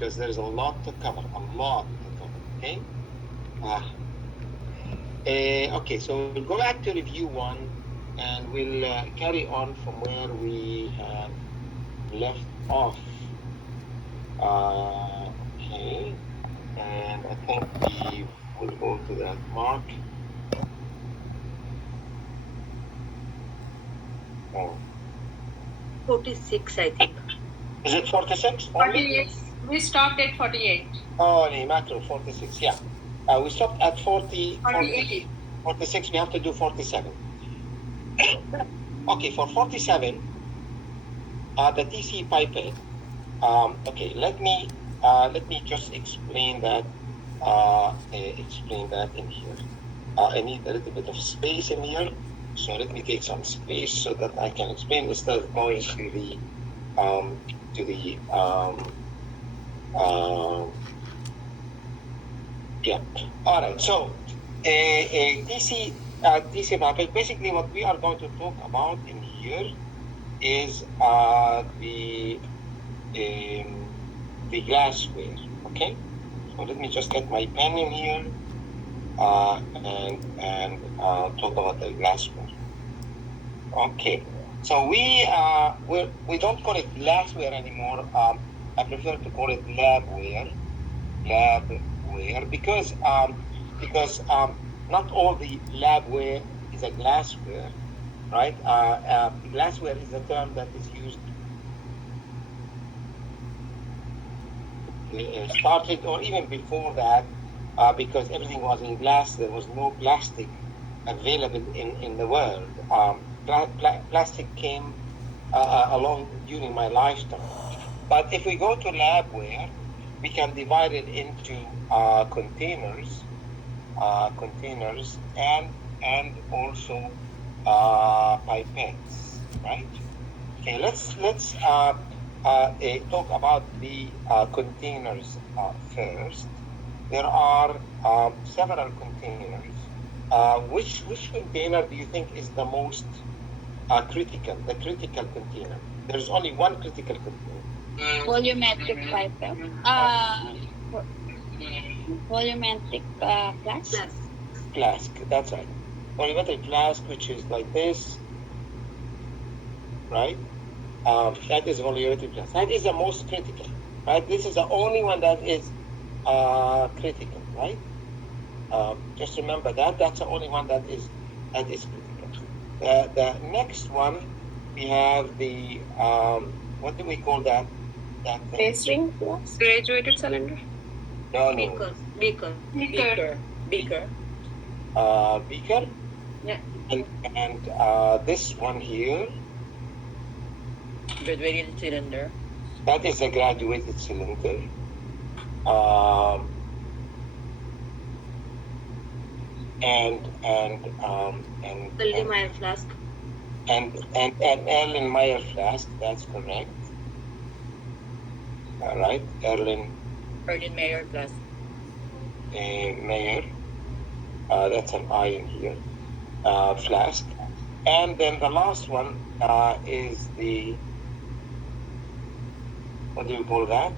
because there's a lot to cover, okay? Okay, so we'll go back to review one, and we'll carry on from where we have left off. Okay, and I think we will go to that mark. Oh. 46, I think. Is it 46? 48. We stopped at 48. Oh, the macro 46. Yeah, we stopped at 40. 48. 46. We have to do 47. Okay, for 47, the TC pipette. Okay, let me just explain that. Explain that in here. I need a little bit of space in here, so let me take some space so that I can explain instead of going to the yeah. All right. So, TC pipette. Basically, what we are going to talk about in here is the glassware. Okay. So let me just get my pen in here and talk about the glassware. Okay. So we don't call it glassware anymore. I prefer to call it labware. Labware because not all the labware is a glassware, right? Glassware is a term that is used started or even before that, because everything was in glass. There was no plastic available in the world. Plastic came along during my lifetime. But if we go to labware, we can divide it into containers, and also pipettes, right? Okay, let's talk about the containers first. There are several containers. Which container do you think is the most critical? The critical container. There's only one critical container. Volumetric pipe. Volumetric flask. Flask, that's right. Volumetric flask, which is like this, right? That is volumetric flask. That is the most critical, right? This is the only one that is critical, right? Just remember that. That's the only one that is critical. The next one, we have the what do we call that? Phase ring flask. Graduated cylinder. No. Beaker. Beaker. Yeah. And this one here. Graduated cylinder. That is a graduated cylinder. And Erlenmeyer flask. And Erlenmeyer flask. That's correct. All right, Erlenmeyer flask. Meyer. That's an I in here. Flask. And then the last one is the, what do you call that?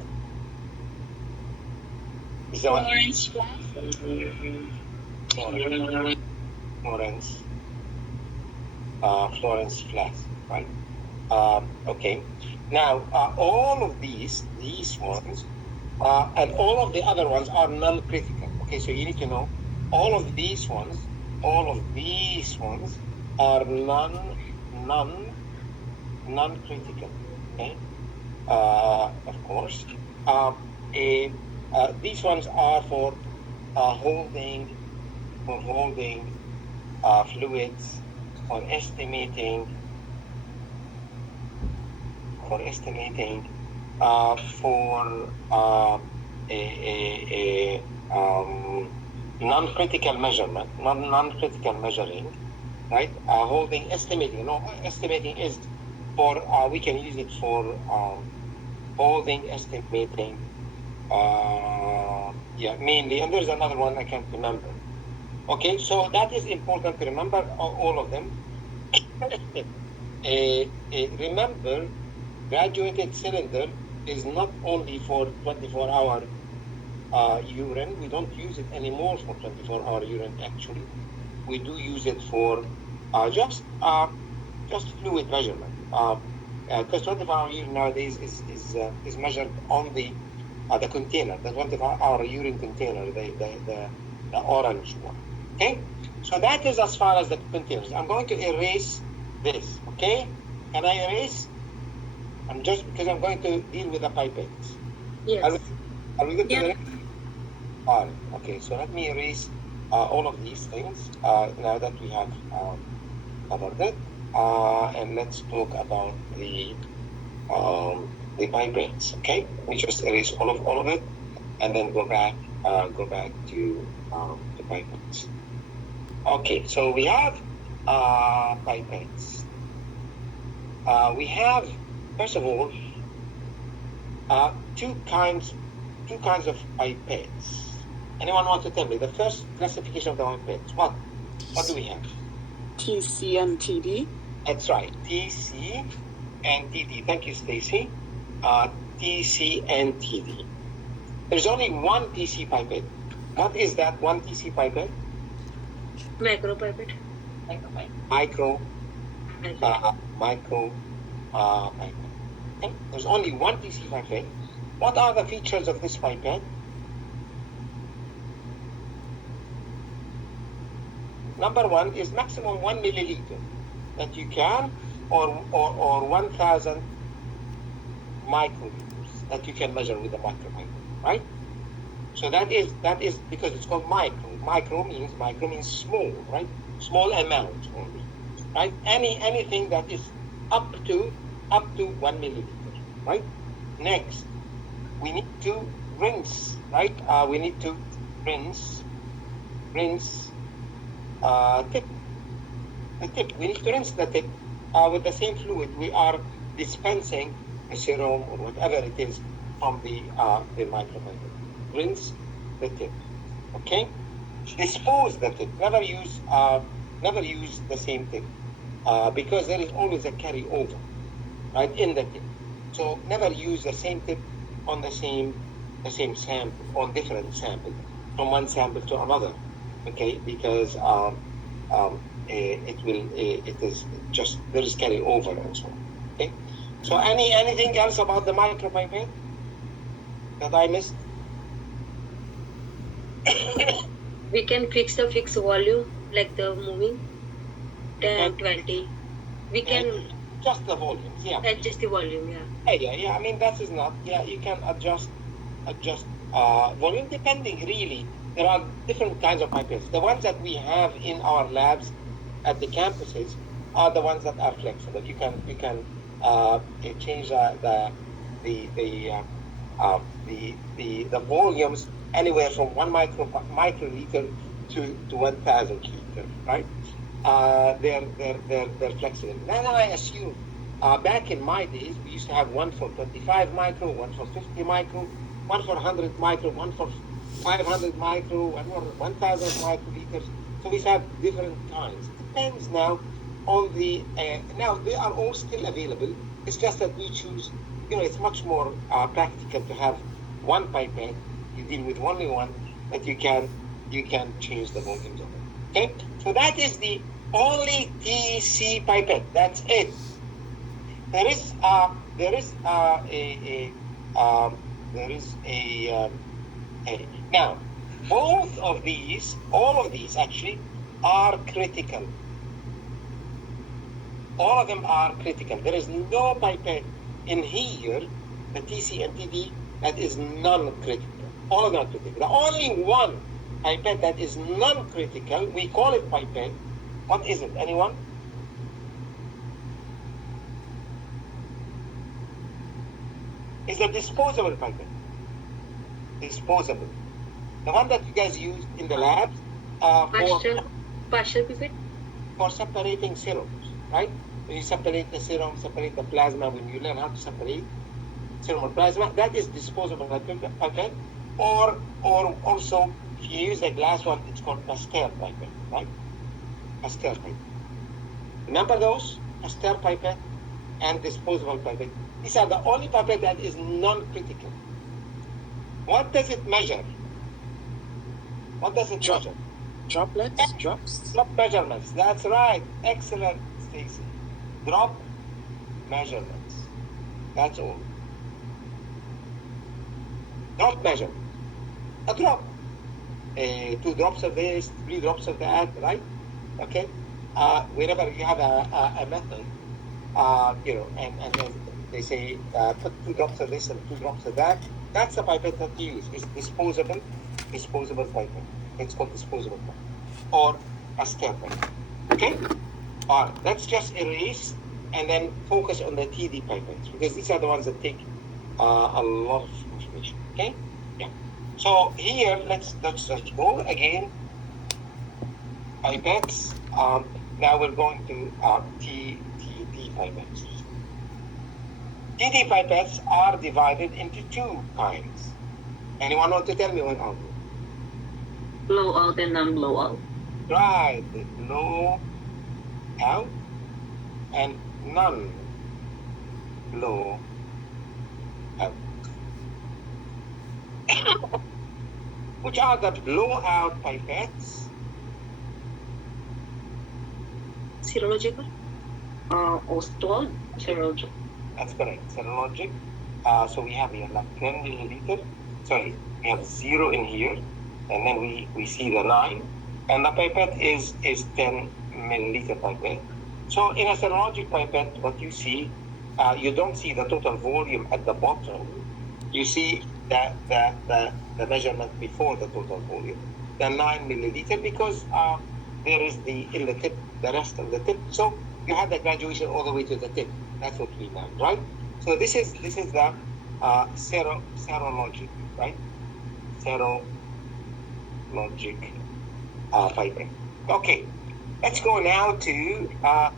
Is that Florence flask. Florence flask, right? Okay. Now, all of these ones, and all of the other ones are non-critical. Okay, so you need to know all of these ones are non-critical. Okay, of course. These ones are for holding fluids, for estimating, for non-critical measurement, non-critical measuring, right? Holding, estimating. No, estimating is for we can use it for holding, estimating. Yeah, mainly. And there's another one I can't remember. Okay, so that is important to remember all of them. Remember, graduated cylinder is not only for 24-hour urine. We don't use it anymore for 24-hour urine. Actually, we do use it for just fluid measurement. Because 24-hour urine nowadays is measured on the container, the 24-hour urine container, the orange one. Okay, so that is as far as the containers. I'm going to erase this. Okay, can I erase? I'm just because I'm going to deal with the pipettes. Yes. Are we good to Yeah. erase? All right. Okay, so let me erase all of these things now that we have covered it, and let's talk about the pipettes. Okay, we just erase all of it, and then go back to the pipettes. Okay, so we have pipettes. We have, first of all, two kinds of pipettes. Anyone want to tell me the first classification of the pipettes? What do we have? TC and TD. That's right, TC and TD. Thank you, Stacy. TC and TD. There's only one TC pipette. What is that one TC pipette? Micropipette. Micro Micro. pipette. Okay. There's only one TC pipette. What are the features of this pipette? Number one is maximum 1 milliliter that you can, or 1,000 microliters that you can measure with a micropipette, right? So that is because it's called micro. Micro means small, right? Small amount only, right? Anything that is up to 1 milliliter, right? Next, we need to rinse, right? We need to rinse tip. The tip. We need to rinse the tip with the same fluid we are dispensing a serum or whatever it is from the micropipette. Rinse the tip. Okay. Dispose the tip. Never use the same tip because there is always a carryover, right, in the tip. So never use the same tip on the same sample, on different samples, from one sample to another. Okay, because it is just there is carryover and so on. Okay, so anything else about the micropipette that I missed? We can fix the fixed volume like the moving 10, 20. We can Just the volumes, yeah. adjust the volume, yeah. Yeah. I mean, that is not. Yeah, you can adjust volume depending. Really, there are different kinds of pipettes. The ones that we have in our labs at the campuses are the ones that are flexible. You can change the volumes anywhere from 1 microliter to 1,000 liter, right? They're flexible. Then I assume back in my days we used to have one for 25 micro, one for 50 micro, one for 100 micro, one for 500 micro, one for 1,000 microliters. So we have different kinds. Depends now on the. Now they are all still available. It's just that we choose. It's much more practical to have one pipette. You deal with only one, that you can change the volumes of it. Okay, so that is the only TC pipette. That's it. There is now all of these actually are critical. All of them are critical. There is no pipette in here, the TC and TD, that is non-critical. All of them are critical. The only one pipette that is non-critical, we call it pipette. What is it? Anyone? It's a disposable pipette. Disposable. The one that you guys use in the labs Partial pipette? for separating serums, right? When you separate the serum, separate the plasma, when you learn how to separate serum or plasma, that is disposable pipette. Or also, if you use a glass one, it's called Pasteur pipette, right? Pasteur pipette. Remember those? Pasteur pipette and disposable pipette. These are the only pipette that is non-critical. What does it measure? What does it measure? Droplets? Drops? Drop measurements. That's right. Excellent, Stacy. Drop measurements. That's all. Drop measurement. A drop. 2 drops of this, 3 drops of that, right? Okay. Whenever you have a method, and then they say put 2 drops of this and 2 drops of that. That's the pipette that you use. It's disposable pipette. It's called disposable pipette or a stir pipette. Okay. All right. Let's just erase and then focus on the TD pipettes because these are the ones that take a lot of information. Okay. Yeah. So here, let's go again. Pipettes. Now we're going to TD pipettes. TD pipettes are divided into 2 kinds. Anyone want to tell me what are they? Blowout and non-blowout. Right, the blow out and non blow out. Which are the blowout pipettes? Serological? Ostwald? Serological. That's correct. Serologic. So we have here like 10 milliliter. Sorry, we have 0 in here, and then we see the 9, and the pipette is 10 milliliter pipette. So in a serologic pipette, what you see, you don't see the total volume at the bottom. You see the measurement before the total volume, the 9 milliliter, because there is in the tip, the rest of the tip. So you have the graduation all the way to the tip. That's what we know, right? So this is the serologic, right? Serologic pipette. Okay, let's go now to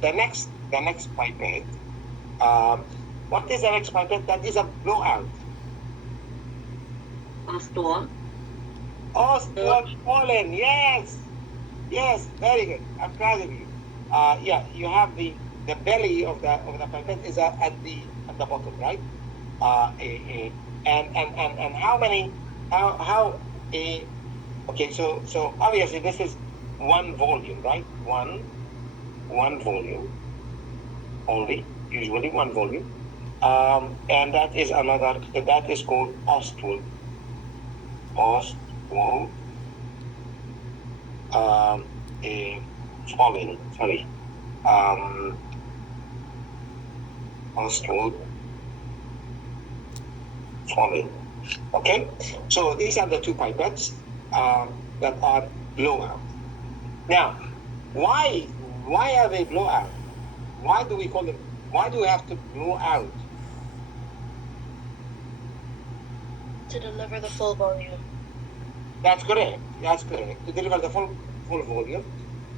the next pipette. What is the next pipette? That is a blowout. Ostwald? Pollen, yes, very good. I'm proud of you. Yeah, you have the belly of the pipette is at the bottom, right? And how many? Okay, so obviously this is 1 volume, right? One volume only, usually 1 volume, and that is called Ostwald. Ostwald. Pollen. Sorry. Ostwald. Pollen. Okay, so these are the 2 pipettes that are blowout. Now, why are they blowout? Why do we call them? Why do we have to blow out? To deliver the full volume. That's correct. To deliver the full volume,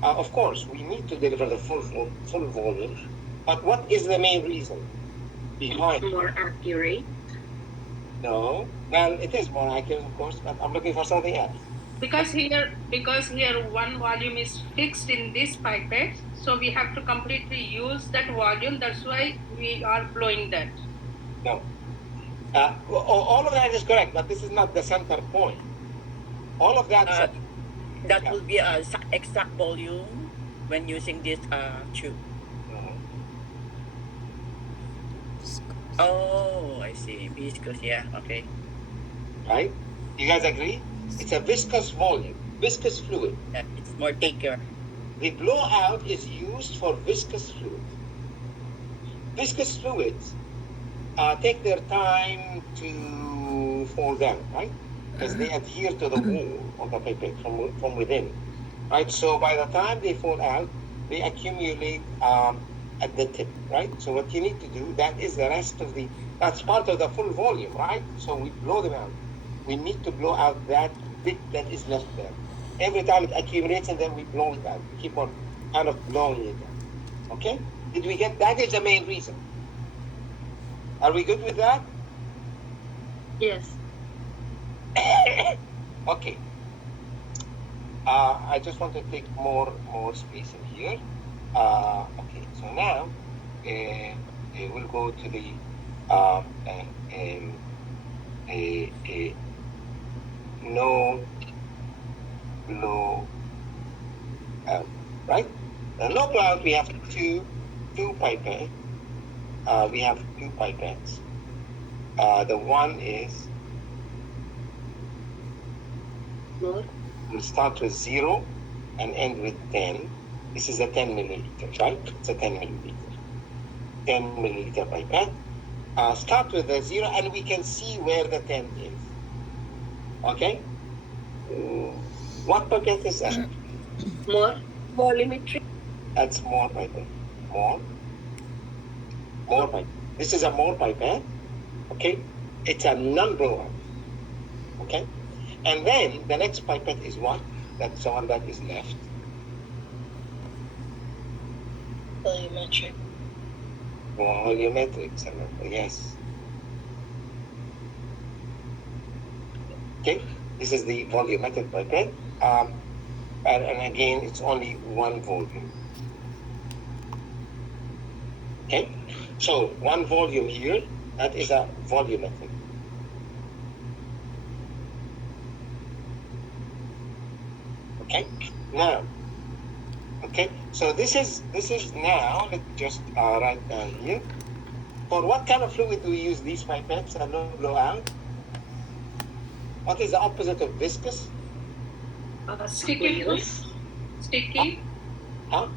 of course, we need to deliver the full volume. But what is the main reason behind? More accurate. No, well, it is more accurate, of course, but I'm looking for something else. Because here 1 volume is fixed in this pipette, so we have to completely use that volume. That's why we are blowing that. No. All of that is correct, but this is not the center point. All of that. That will be a exact volume when using this tube. Oh, I see. Viscous, yeah, okay. Right? You guys agree? It's a viscous volume, viscous fluid. Yeah, it's more thicker. The blowout is used for viscous fluid. Viscous fluids take their time to fall down, right? Because they adhere to the wall of the pipette from within, right? So by the time they fall out, they accumulate at the tip, right? So what you need to do, that's part of the full volume, right? So we blow them out. We need to blow out that bit that is left there. Every time it accumulates and then we blow it out. We keep on kind of blowing it out. Okay? Did we get that? Is the main reason. Are we good with that? Yes. Okay. I just want to take more space in here. Okay, so now we'll go to the um, um, a no blow out, right? The no blow out, we have two pipettes. We have two pipettes. The one is, More. we'll start with 0 and end with 10. This is a 10 milliliter, right? It's a 10 milliliter. 10 milliliter pipette. Start with the 0 and we can see where the 10 is. Okay? What pipette is that? More. Volumetry. That's more pipette. More pipette. This is a more pipette. Okay? It's a non-blowout. Okay? And then the next pipette is what? That's the one that is left. Volumetric. Volumetric, yes. Okay, this is the volumetric pipette. And again, it's only one volume. Okay, so one volume here, that is a volumetric. Okay, now, okay, so this is now, let's just write down here. For what kind of fluid do we use these pipettes and no blowout? What is the opposite of viscous? Sticky fluids. Sticky. Huh?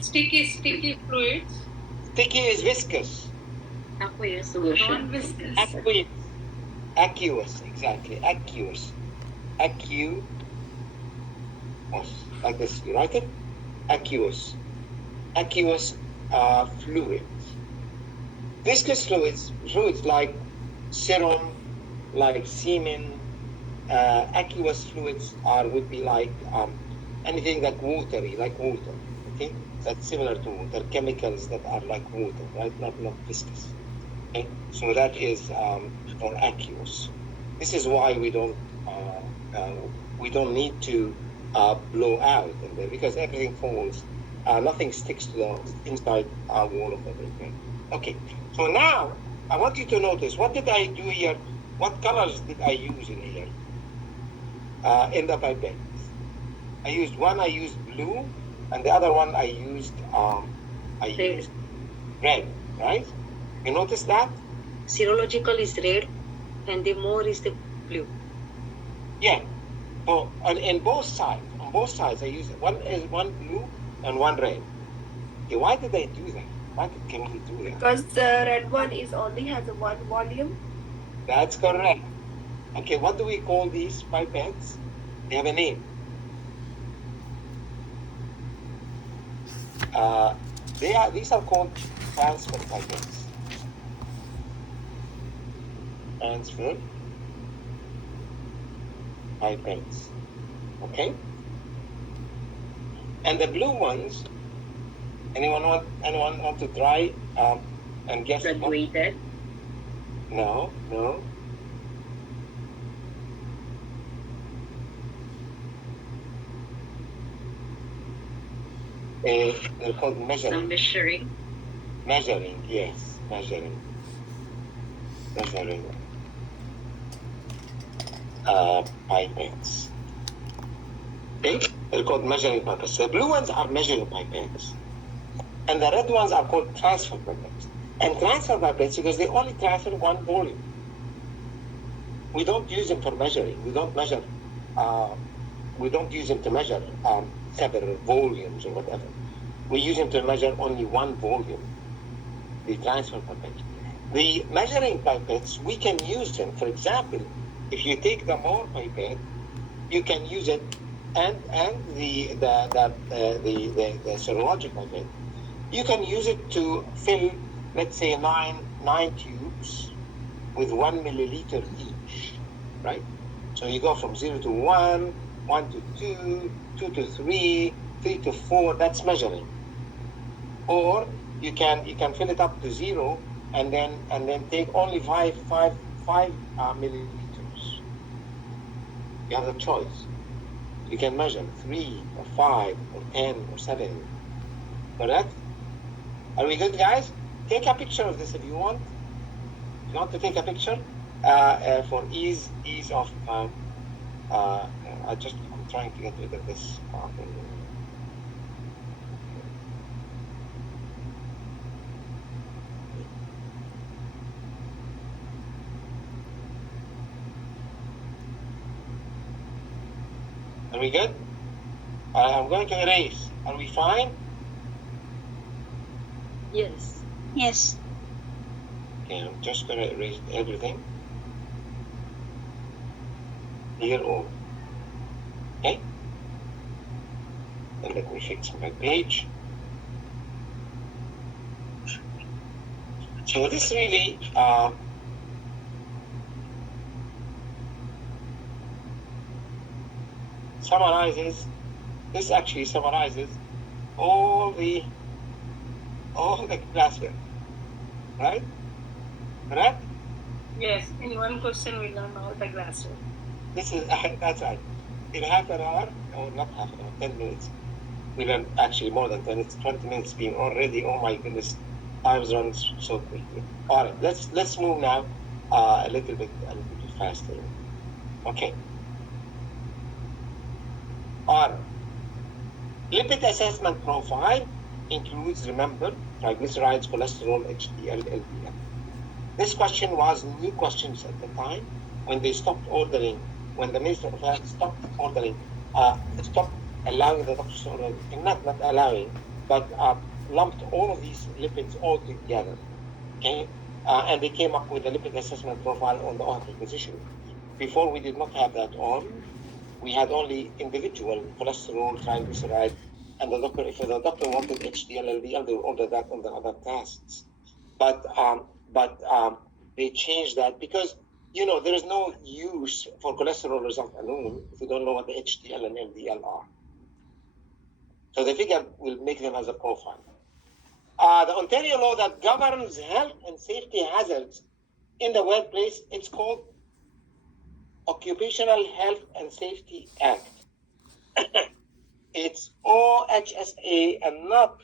Sticky fluids. Sticky is viscous. Aqueous solution. Non-viscous. Aqueous. Aqueous, exactly. Aqueous. Aqueous. Like this, you write it? Aqueous. Aqueous fluids. Viscous fluids like serum, like semen, aqueous fluids would be like anything like watery, like water. Okay, that's similar to water. Chemicals that are like water, right? Not viscous. Okay, so that is for aqueous. This is why we don't need to blow out in there because everything falls. Nothing sticks to the inside wall of everything. Okay, so now I want you to notice, what did I do here? What colors did I use in here? In the pipettes. I used blue, and the other one I used red, right? You notice that? Serological is red, and the more is the blue. Yeah. So on both sides, I used one blue and one red. Okay, why did they do that? Why can we do that? Because the red one is only has a one volume. That's correct. Okay, what do we call these pipettes? They have a name. These are called transfer pipettes. Transfer pipettes. Okay? And the blue ones, anyone want to try and guess? Graduated. No. They're called measuring. Some measuring. Measuring, yes, measuring. Pipettes. Okay, they're called measuring pipettes. The blue ones are measuring pipettes, and the red ones are called transfer pipettes. And transfer pipettes because they only transfer one volume. We don't use them for measuring. We don't measure. We don't use them to measure several volumes or whatever. We use them to measure only one volume. The transfer pipettes. The measuring pipettes, we can use them. For example, if you take the Moore pipette, you can use it, and the serologic pipette, you can use it to fill, let's say, nine tubes with 1 milliliter each, right? So you go from 0 to 1, 1 to 2, 2 to 3, 3 to 4. That's measuring. Or you can fill it up to 0 and then take only 5 milliliters. You have a choice. You can measure 3 or 5 or 10 or 7. Correct? Are we good, guys? Take a picture of this if you want. you want to take a picture for ease of. I'm trying to get rid of this. Are we good? I'm going to erase. Are we fine? Yes. Yes. Okay, I'm just going to erase everything. Here all. Okay? And let me fix my page. So this really actually summarizes all the classwork, right? Correct? Yes, in one question we learn all the glassware. This is that's right. In half an hour, or not half an hour, 10 minutes. We learn actually more than 10. It's 20 minutes being already. Oh my goodness, time's running so quickly. All right, let's move now a little bit faster. Okay. All right. Lipid assessment profile includes, remember, triglycerides, cholesterol, HDL, LDL. This question was new questions at the time when they stopped ordering, when the Minister of Health stopped ordering, stopped allowing the doctors to order, not allowing, but lumped all of these lipids all together. Okay, and they came up with a lipid assessment profile on the author position. Before we did not have that on. We had only individual cholesterol, triglyceride, and the doctor, if the doctor wanted HDL, LDL, they would order that on the other tests. But they changed that because, there is no use for cholesterol result alone if you don't know what the HDL and LDL are. So they figured we'll make them as a profile. The Ontario law that governs health and safety hazards in the workplace, it's called Occupational Health and Safety Act. It's OHSA and not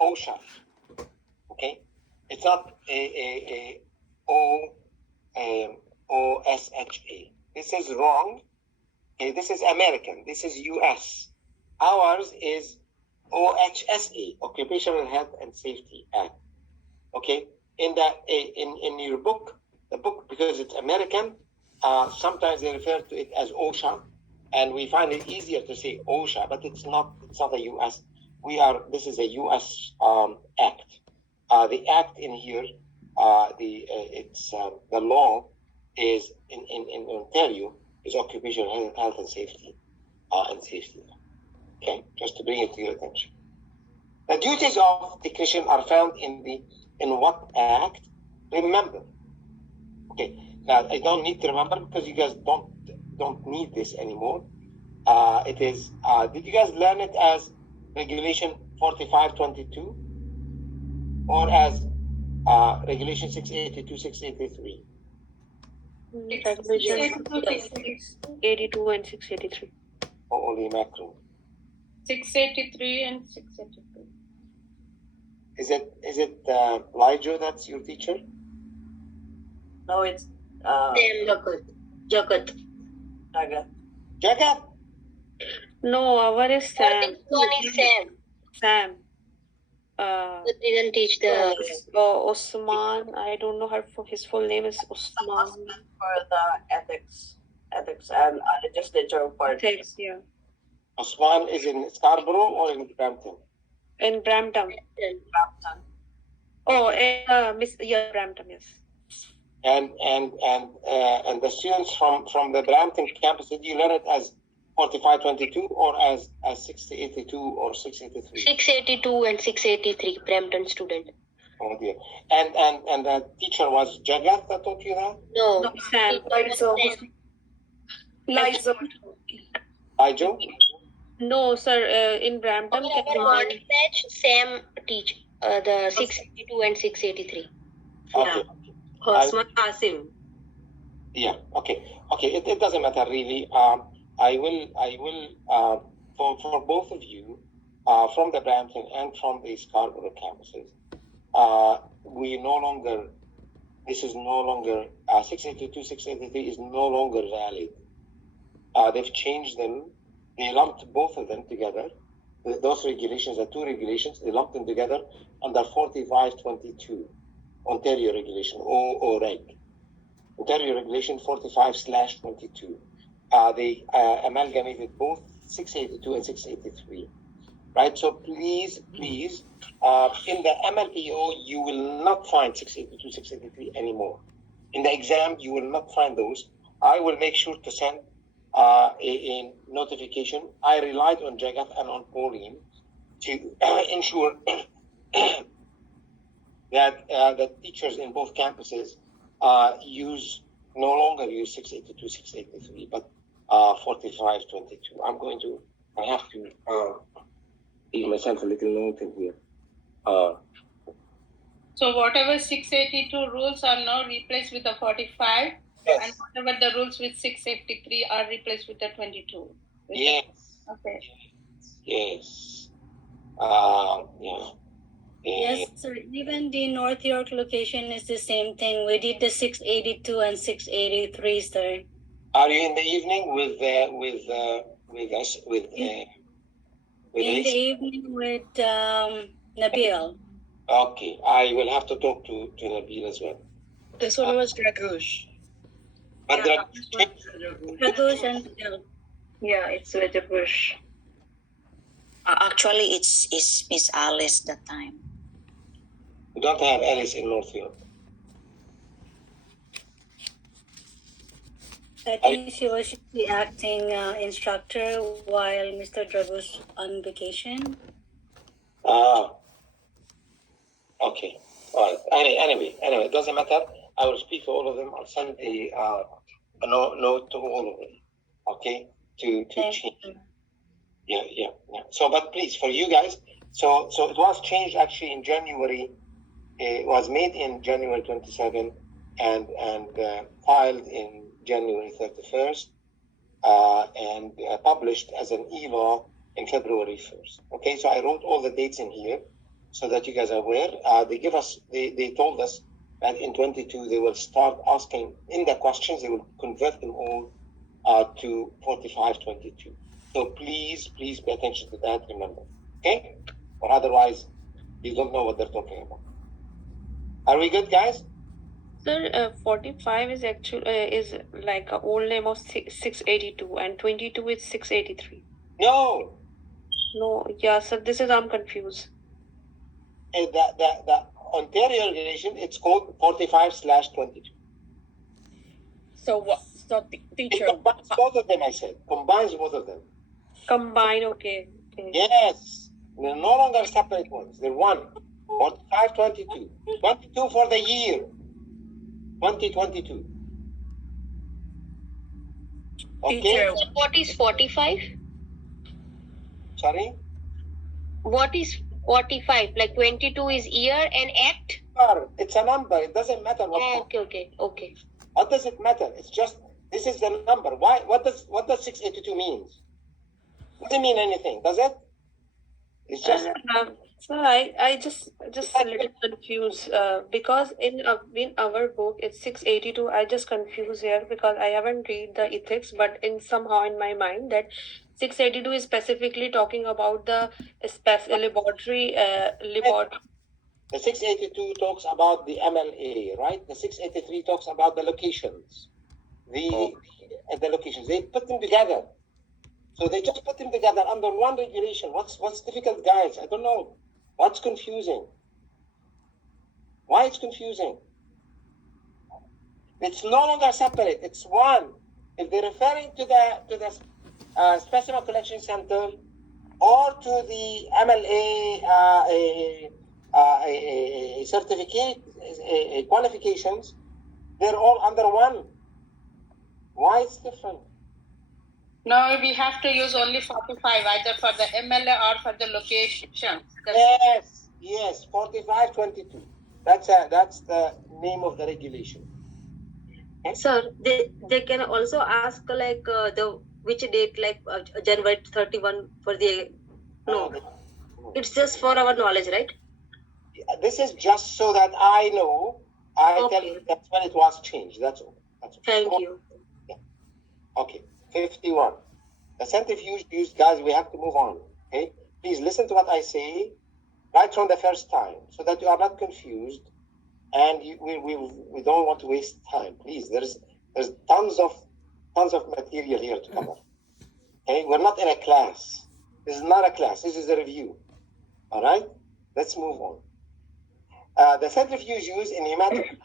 OSHA. Okay, it's not OSHA. This is wrong. Okay, this is American. This is US. Ours is OHSA, Occupational Health and Safety Act. Okay, in your book, the book, because it's American, sometimes they refer to it as OSHA, and we find it easier to say OSHA, but it's not a US. This is a US act. The act in here, the law is in Ontario is Occupational Health and Safety Okay, just to bring it to your attention. The duties of technician are found in what act? Remember. Okay, now I don't need to remember because you guys don't need this anymore. It is. Did you guys learn it as Regulation 4522 or as Regulation 682, 683? Regulation 82 and 683. Or only macro? 683 and 683. Is it Lijo that's your teacher? No, it's Jagat. Jagat? No, our is Sam. One is Sam. Sam. But didn't teach the. Osman. I don't know his full name is Osman. for the ethics and legislature part. Ethics, yeah. Osman is in Scarborough or in Brampton? In Brampton. Brampton. Oh, Brampton, yes. And the students from the Brampton campus, did you learn it as 4522 or as 682 or 683? 682 and 683, Brampton student. Oh dear. And the teacher was Jagat that taught you that? No. Sam. Liza. Lijo? No, sir. In Brampton. Sam teach the 682 and 683. Okay. Osman Qasim. Yeah. Okay. It doesn't matter really. I will for both of you from the Brampton and from the Scarborough campuses, we no longer this is no longer 682, 683 is no longer valid. They've changed them. They lumped both of them together. Those regulations, the two regulations, they lumped them together under 4522, Ontario Regulation, OREG. Ontario Regulation 45/22. They amalgamated both 682 and 683. Right? So please, in the MLPO, you will not find 682, 683 anymore. In the exam, you will not find those. I will make sure to send a notification. I relied on Jagat and on Pauline to ensure that the teachers in both campuses no longer use 682, 683, but 4522. I have to give myself a little note in here. So whatever 682 rules are now replaced with the 45, Yes. and whatever the rules with 683 are replaced with the 22. Yes. Okay. Yes. Yeah. Yes, sir. Even the North York location is the same thing. We did the 682 and 683, sir. Are you in the evening with us with In the Ace? evening with Nabil. Okay, I will have to talk to Nabil as well. This one was Dragush. But Pradosh and Nabil. Yeah, it's with the bush. Actually, it's Miss Alice that time. we don't have Alice in Northfield. I think she was the acting instructor while Mr. Dragush on vacation. Okay. All right. Anyway, it doesn't matter. I will speak to all of them. I'll send a note to all of them. Okay, to change. Yeah. So, but please, for you guys, so it was changed actually in January. It was made in January 27 and filed in January 31st and published as an e-law in February 1st. Okay, so I wrote all the dates in here so that you guys are aware. They told us that in 22 they will start asking in the questions, they will convert them all to 4522. So please pay attention to that, remember. Okay? Or otherwise, you don't know what they're talking about. Are we good, guys? Sir, 45 is actually is like an old name of 682 and 22 is 683. No. No, yeah, sir, this is I'm confused. The Ontario regulation, it's called 45/22. So what? So teacher, It combines both of them, I said. Combines both of them. Combine, okay. Yes. They're no longer separate ones. They're one. 45/22. 22 for the year. 2022. Okay? teacher, What is 45? Sorry? What is 45? Like 22 is year and act? It's a number. It doesn't matter what. Okay. What does it matter? It's just this is the number. Why? What does 682 means? Doesn't mean anything, does it? It's just Sir, I just a little confused because in our book it's 682. I just confused here because I haven't read the ethics, but somehow in my mind that 682 is specifically talking about the laboratory. the 682 talks about the MLA, right? The 683 talks about the locations. The locations. They put them together. So they just put them together under one regulation. What's difficult, guys? I don't know. What's confusing? Why it's confusing? It's no longer separate. It's one. If they're referring to the specimen collection center or to the MLA certificate qualifications, they're all under one. Why it's different? Now we have to use only 45 either for the MLA or for the location. Yes, 45/22. That's the name of the regulation. Sir, they can also ask like which date, like January 31 for the no. It's just for our knowledge, right? This is just so that I know I tell Okay. you that's when it was changed. That's all. That's all. Thank you. Okay. 51. The centrifuge used, guys, we have to move on. Okay? Please listen to what I say right from the first time so that you are not confused and we don't want to waste time. Please, there's tons of material here to cover. Okay? We're not in a class. This is not a class. This is a review. All right? Let's move on. The centrifuge used in hematocrit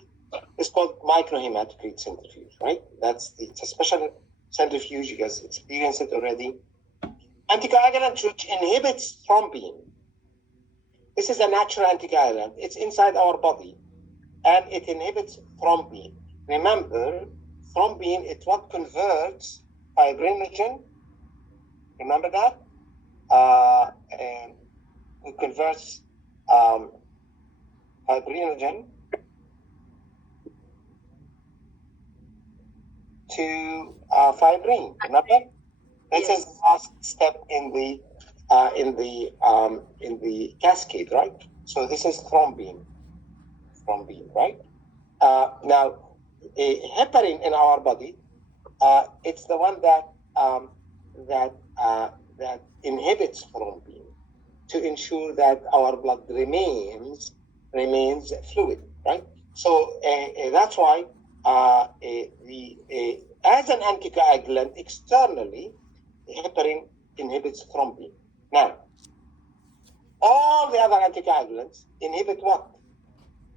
is called microhematocrit centrifuge, right? It's a special centrifuge. You guys experienced it already. Anticoagulant which inhibits thrombin. This is a natural anticoagulant. It's inside our body, and it inhibits thrombin. Remember, thrombin is what converts fibrinogen. Remember that? And it converts fibrinogen to fibrin. Remember? This is the last step in the cascade, right? So this is thrombin, right? Now, heparin in our body, it's the one that inhibits thrombin to ensure that our blood remains fluid, right? So that's why as an anticoagulant externally, heparin inhibits thrombin. Now, all the other anticoagulants inhibit what?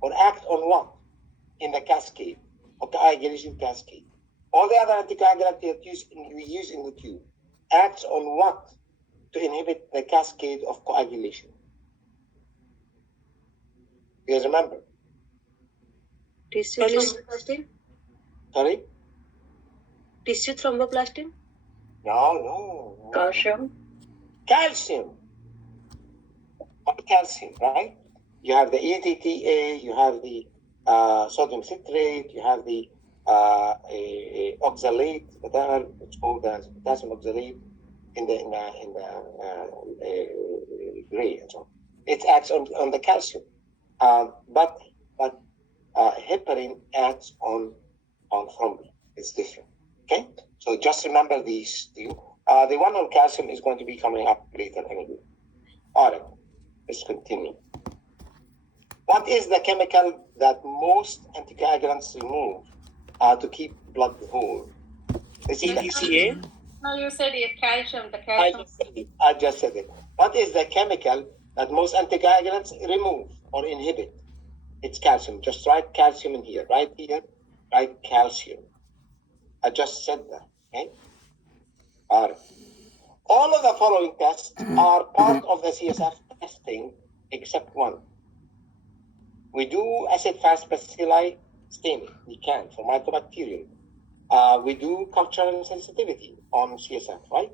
Or act on what? In the cascade, or coagulation cascade. All the other anticoagulants we use in the tube acts on what? To inhibit the cascade of coagulation. You guys remember? Tissue thromboplastin? Sorry? Tissue thromboplastin? No. Calcium. Calcium, right? You have the ETTA, you have the sodium citrate, you have the oxalate, whatever it's called as potassium oxalate in the gray and so on. It acts on the calcium, but heparin acts on thrombin. It's different. Okay, so just remember these two. The one on calcium is going to be coming up later anyway. All right, let's continue. What is the chemical that most anticoagulants remove to keep blood whole? This is EDTA? No, you said it, calcium. The I calcium. just said it. What is the chemical that most anticoagulants remove or inhibit? It's calcium. Just write calcium in here. Right here, write calcium. I just said that. Okay. All right. All of the following tests are part of the CSF testing except one. We do acid-fast bacilli staining. We can for mycobacterium. We do cultural sensitivity on CSF, right?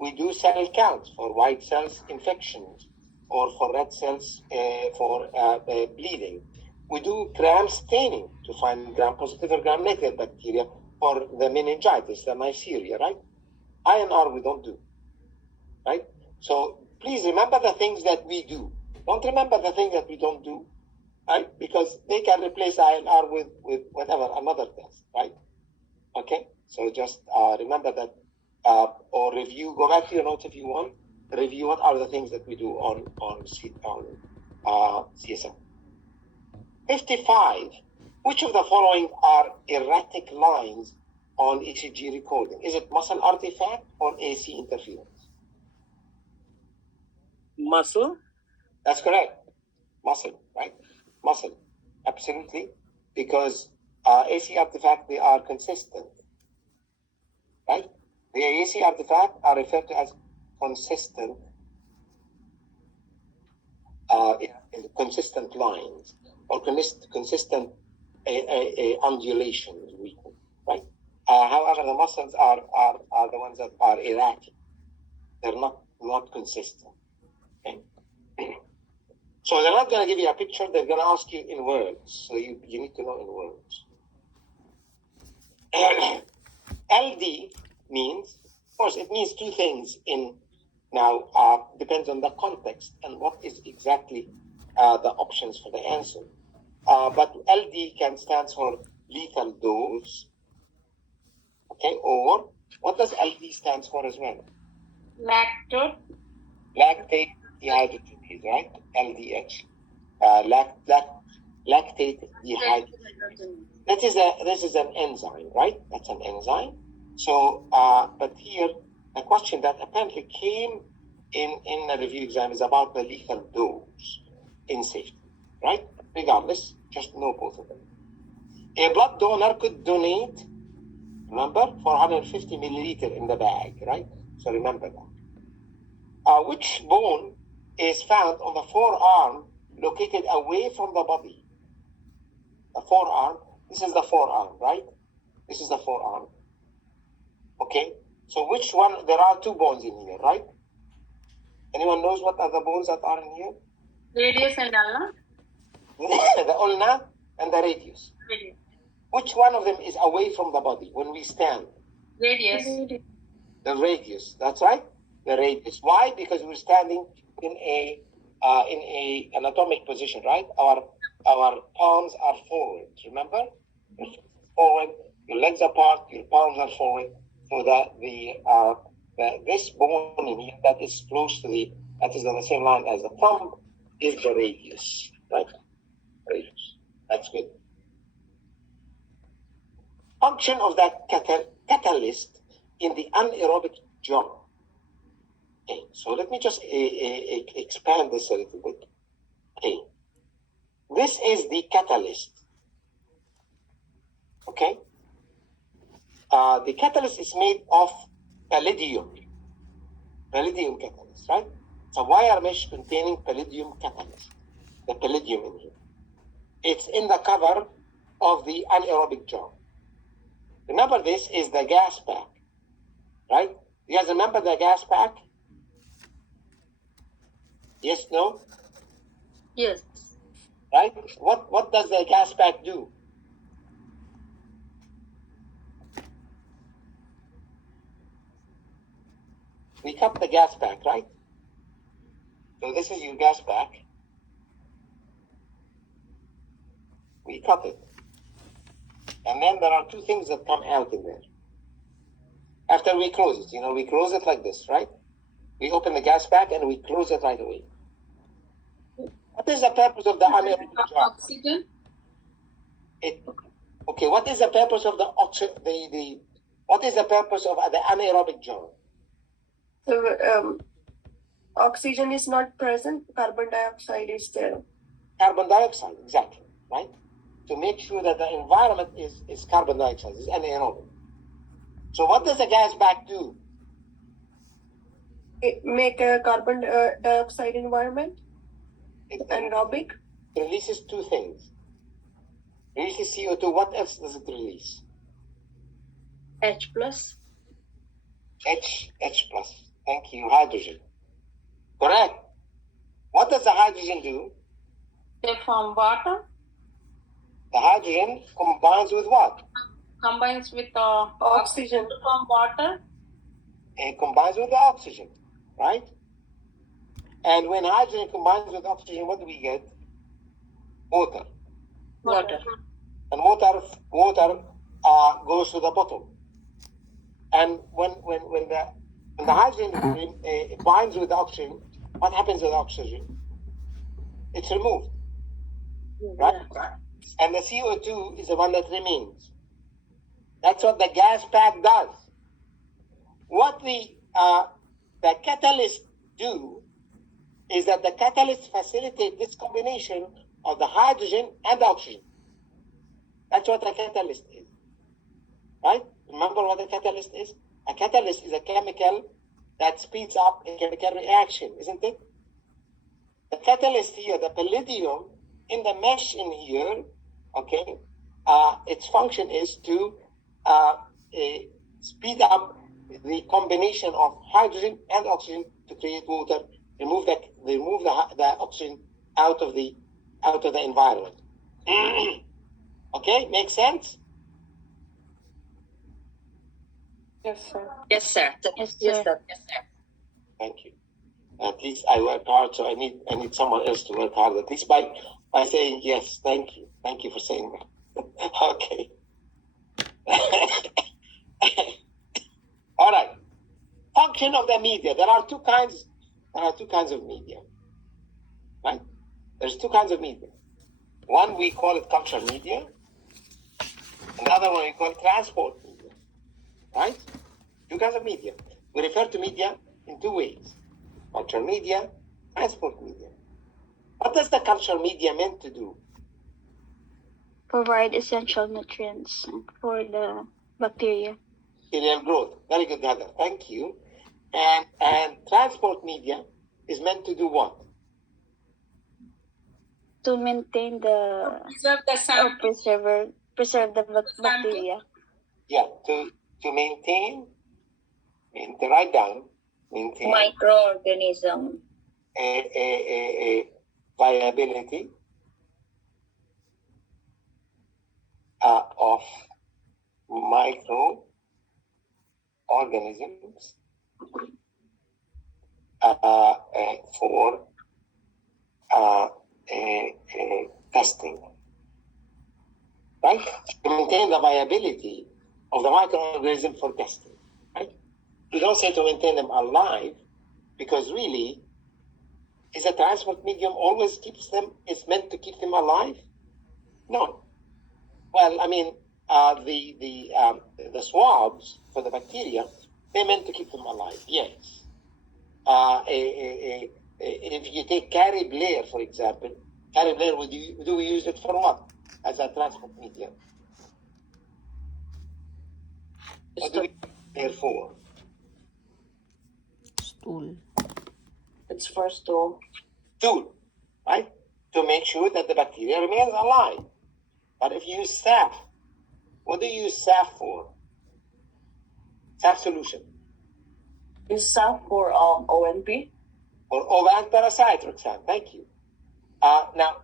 We do cell counts for white cells infections or for red cells for bleeding. We do gram staining to find gram-positive or gram-negative bacteria for the meningitis, the Neisseria, right? INR we don't do, right? So please remember the things that we do. Don't remember the things that we don't do, right? Because they can replace INR with whatever, another test, right? Okay, so just remember that or review, go back to your notes if you want, review what are the things that we do on CSF. 55, which of the following are erratic lines on ECG recording? Is it muscle artifact or AC interference? Muscle? That's correct. Muscle, right? Muscle, absolutely. Because AC artifact, they are consistent, right? The AC artifact are referred to as consistent, consistent lines or consistent undulations, right? However, the muscles are the ones that are erratic. They're not consistent. Okay? So they're not going to give you a picture. They're going to ask you in words. So you need to know in words. LD means, of course, it means two things. Depends on the context and what is exactly the options for the answer. but LD can stand for lethal dose. Okay, or what does LD stands for as well? Lactate. Lactate dehydrogenase, right? LDH. Lactate dehydrogenase. This is an enzyme, right? That's an enzyme. So, but here the question that apparently came in the review exam is about the lethal dose in safety, right? Regardless, just know both of them. A blood donor could donate, remember, 450 milliliter in the bag, right? So remember that. Which bone is found on the forearm located away from the body? The forearm, this is the forearm, right? This is the forearm. Okay, so which one? There are two bones in here, right? Anyone knows what are the bones that are in here? Radius and ulna. The ulna and the radius. Radius. Which one of them is away from the body when we stand? Radius. The radius. That's right. The radius. Why? Because we're standing in a anatomic position, right? Our palms are forward. Remember, forward. Your legs apart. Your palms are forward. So that this bone in here that is close to that is on the same line as the thumb is the radius, right? Radius. That's good. Function of that catalyst in the anaerobic jaw. Okay, so let me just expand this a little bit. Okay, this is the catalyst. Okay, the catalyst is made of palladium catalyst, right? It's a wire mesh containing palladium catalyst. The palladium in here. It's in the cover of the anaerobic jaw. Remember, this is the gas pack, right? You guys remember the gas pack? Yes, no? Yes. Right? What does the gas pack do? We cut the gas pack, right? So this is your gas pack. We cut it. And then there are two things that come out in there. After we close it, we close it like this, right? We open the gas pack and we close it right away. What is the purpose of the anaerobic jaw? Oxygen. Okay, what is the purpose of what is the purpose of the anaerobic jaw? So, oxygen is not present, carbon dioxide is there. Carbon dioxide, exactly, right? To make sure that the environment is carbon dioxide, is anaerobic. So what does the gas pack do? It make a carbon dioxide environment, anaerobic. It releases two things. Releases CO2. What else does it release? H plus. H plus. Thank you. Hydrogen. Correct. What does the hydrogen do? They form water. The hydrogen combines with what? Combines with Oxygen. to form water. It combines with the oxygen, right? And when hydrogen combines with oxygen, what do we get? Water. Water. And water goes to the bottom. And when the hydrogen binds with the oxygen, what happens with the oxygen? It's removed, right? And the CO2 is the one that remains. That's what the gas pack does. What the catalyst do is that the catalyst facilitates this combination of the hydrogen and the oxygen. That's what a catalyst is, right? Remember what a catalyst is? A catalyst is a chemical that speeds up a chemical reaction, isn't it? The catalyst here, the palladium in the mesh in here, okay, its function is to speed up the combination of hydrogen and oxygen to create water, remove the oxygen out of the environment. Okay, makes sense? Yes, sir. Yes, sir. Yes, sir. Thank you. At least I work hard, so I need someone else to work hard. At least by saying yes, thank you for saying that. Okay. All right. Function of the media. There are two kinds of media. Right? There's two kinds of media. One we call it culture media. Another one we call transport media. Right? Two kinds of media. We refer to media in two ways. Culture media, transport media. What does the culture media meant to do? Provide essential nutrients for the bacteria. Bacterial growth. Very good, Heather. Thank you. And transport media is meant to do what? To maintain the Preserve the sample. preserve the bacteria. Yeah, to maintain, to write down, maintain Microorganism. a viability of microorganisms for testing. Right? To maintain the viability of the microorganism for testing. Right? We don't say to maintain them alive, because really, is a transport medium always it's meant to keep them alive? No. Well, I mean, the swabs for the bacteria, they're meant to keep them alive, yes. If you take Carrie Blair, for example, Carrie Blair, do we use it for what? As a transport medium? What do we use it for? Stool. It's for stool. Stool, right? To make sure that the bacteria remains alive. But if you use SAF, what do you use SAF for? SAF solution. Is SAF for ONP? Or OVAN parasite, Roxanne. Thank you. Now,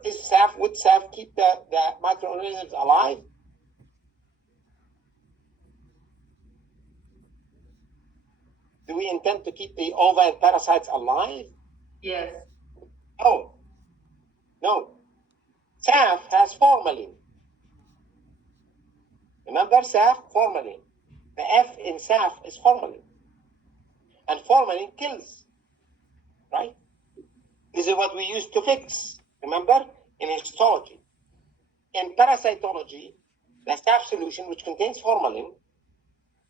would SAF keep the microorganisms alive? Do we intend to keep the OVAN parasites alive? Yes. No. SAF has formalin. Remember SAF? Formalin. The F in SAF is formalin. And formalin kills. Right? This is what we use to fix. Remember? In histology. In parasitology, the SAF solution, which contains formalin,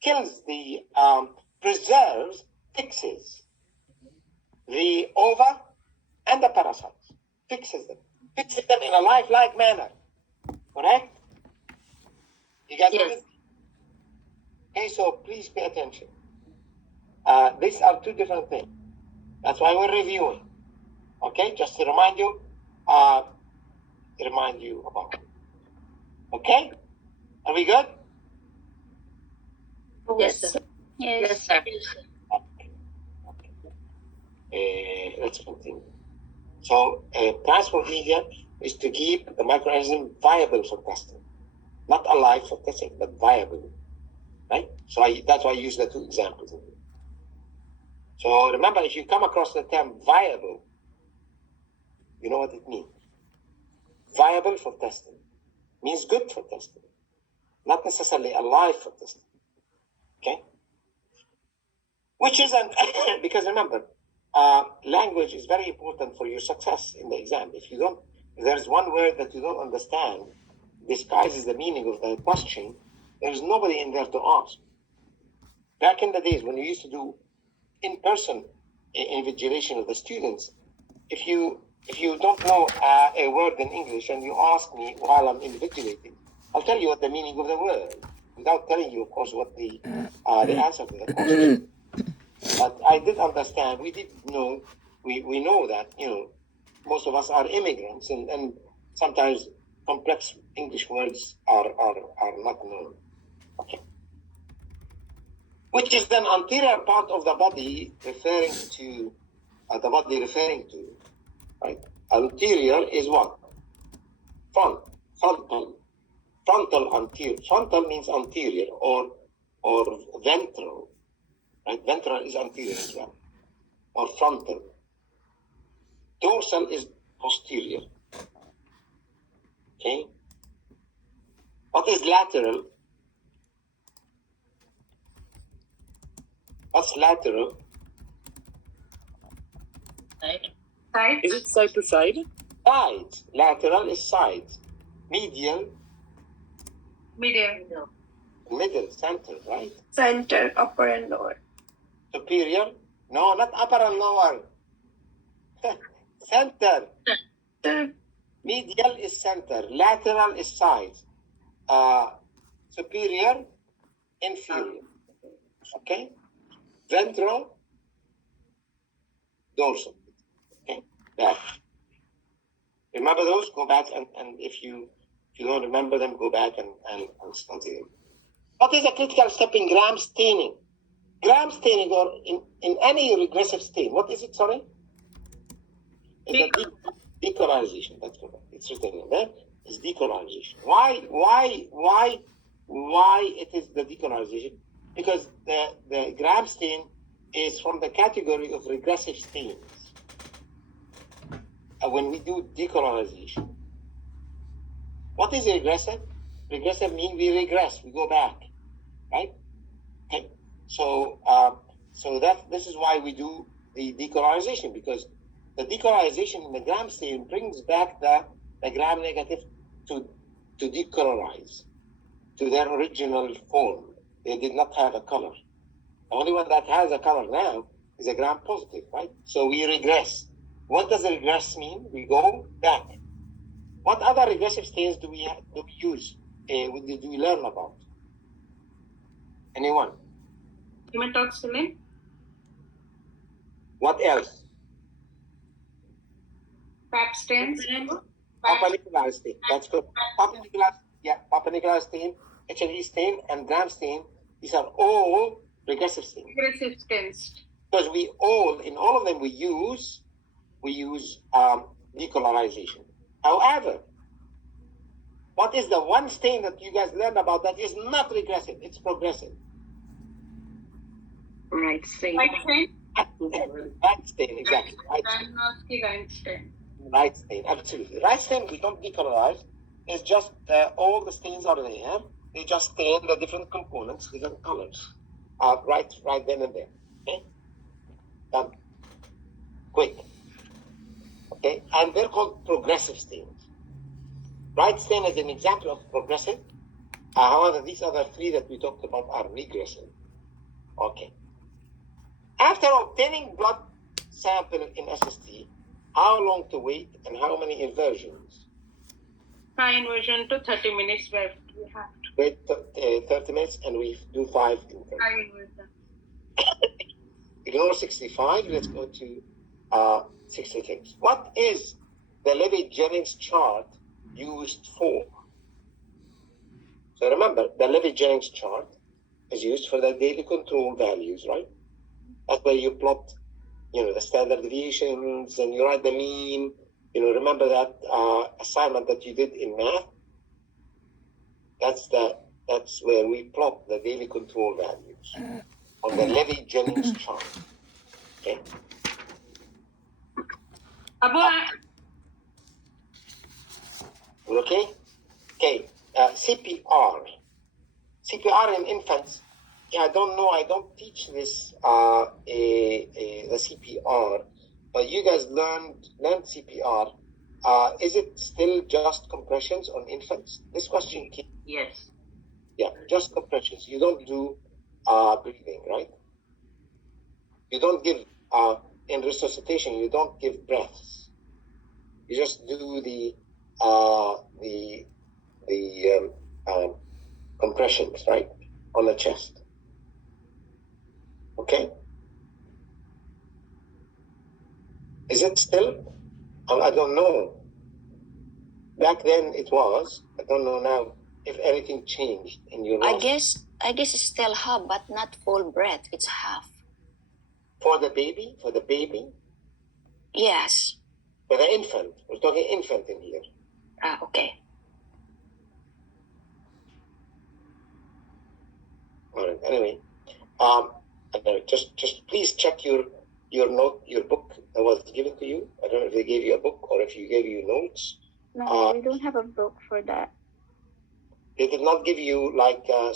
kills preserves, fixes the ova and the parasites. Fixes them in a lifelike manner. Correct? You guys Yes. with me? Okay, so please pay attention. These are two different things. That's why we're reviewing. Okay, just to remind you about it. Okay? Are we good? Yes, sir. Yes. sir. Let's continue. So, transport media is to keep the microorganism viable for testing. Not alive for testing, but viable. Right? So that's why I use the two examples. So remember, if you come across the term viable, you know what it means. Viable for testing means good for testing, not necessarily alive for testing. Okay? Which is because remember, language is very important for your success in the exam. If there's one word that you don't understand, disguises the meaning of the question, there's nobody in there to ask. Back in the days when you used to do in-person invigilation of the students, if you don't know a word in English and you ask me while I'm invigilating, I'll tell you what the meaning of the word, without telling you, of course, what the answer to the question. But I did understand. We did know. We know that most of us are immigrants, and sometimes complex English words are not known. Okay. Which is the anterior part of the body referring to right? Anterior is what? Frontal anterior. Frontal means anterior or ventral. Right? Ventral is anterior as well. Or frontal. Dorsal is posterior. Okay. What is lateral? What's lateral? Side. Is it side to side? Sides. Lateral is sides. Medial, Medial. middle, center, right? Center, upper and lower. Superior? No, not upper and lower. Center. The Medial is center. Lateral is sides. Superior, inferior. Okay? Ventral, dorsal. Okay? Back. Remember those? Go back and if you don't remember them, go back and study them. What is a critical step in Gram staining? Gram staining, or in any regressive stain, what is it, sorry? It's a decolorization, that's correct. It's written in there. It's decolorization. Why it is the decolorization? Because the Gram stain is from the category of regressive stains. When we do decolorization, what is regressive? Regressive means we regress, we go back, right? Okay. So this is why we do the decolorization, because the decolorization in the Gram stain brings back the Gram negative to decolorize to their original form. They did not have a color. The only one that has a color now is a Gram positive, right? So we regress. What does regress mean? We go back. What other regressive stains do we use? Do we learn about? Anyone? Hematoxylin. What else? Pap stains. Papa Nicolau stain. That's good. Papa Nicolau stain, HIV stain, and Gram stain. These are all regressive stains. Regressive stains. Because in all of them, we use decolorization. However, what is the one stain that you guys learned about that is not regressive? It's progressive. Right side. White stain. Right stain, exactly. Danowski right stain. Right stain, absolutely. Right stain, we don't decolorize. It's just all the stains are there. They just stain the different components, different colors. Right then and there. Okay? Done. Quick. Okay? And they're called progressive stains. Right stain is an example of progressive. However, these other three that we talked about are regressive. Okay. After obtaining blood sample in SST, how long to wait and how many inversions? High inversion to 30 minutes. We have to. Wait 30 minutes and we do 5 inversions. High inversion. Ignore 65. Let's go to 66. What is the Levy-Jennings chart used for? So remember, the Levy-Jennings chart is used for the daily control values, right? That's where you plot, the standard deviations and you write the mean. Remember that assignment that you did in math? That's where we plot the daily control values on the Levy-Jennings chart. Okay. Okay. Okay. CPR. CPR in infants. Yeah, I don't know. I don't teach this the CPR, but you guys learned CPR. Is it still just compressions on infants? This question came. Yes. Yeah, just compressions. You don't do breathing, right? You don't give in resuscitation. You don't give breaths. You just do the compressions, right, on the chest. Okay. Is it still? I don't know. Back then it was. I don't know now if anything changed in your I life. guess it's still half, but not full breath. It's half. For the baby? Yes. For the infant. We're talking infant in here. Okay. All right. Anyway, just please check your your book that was given to you? I don't know if they gave you a book or if you gave you notes. No, we don't have a book for that. They did not give you like a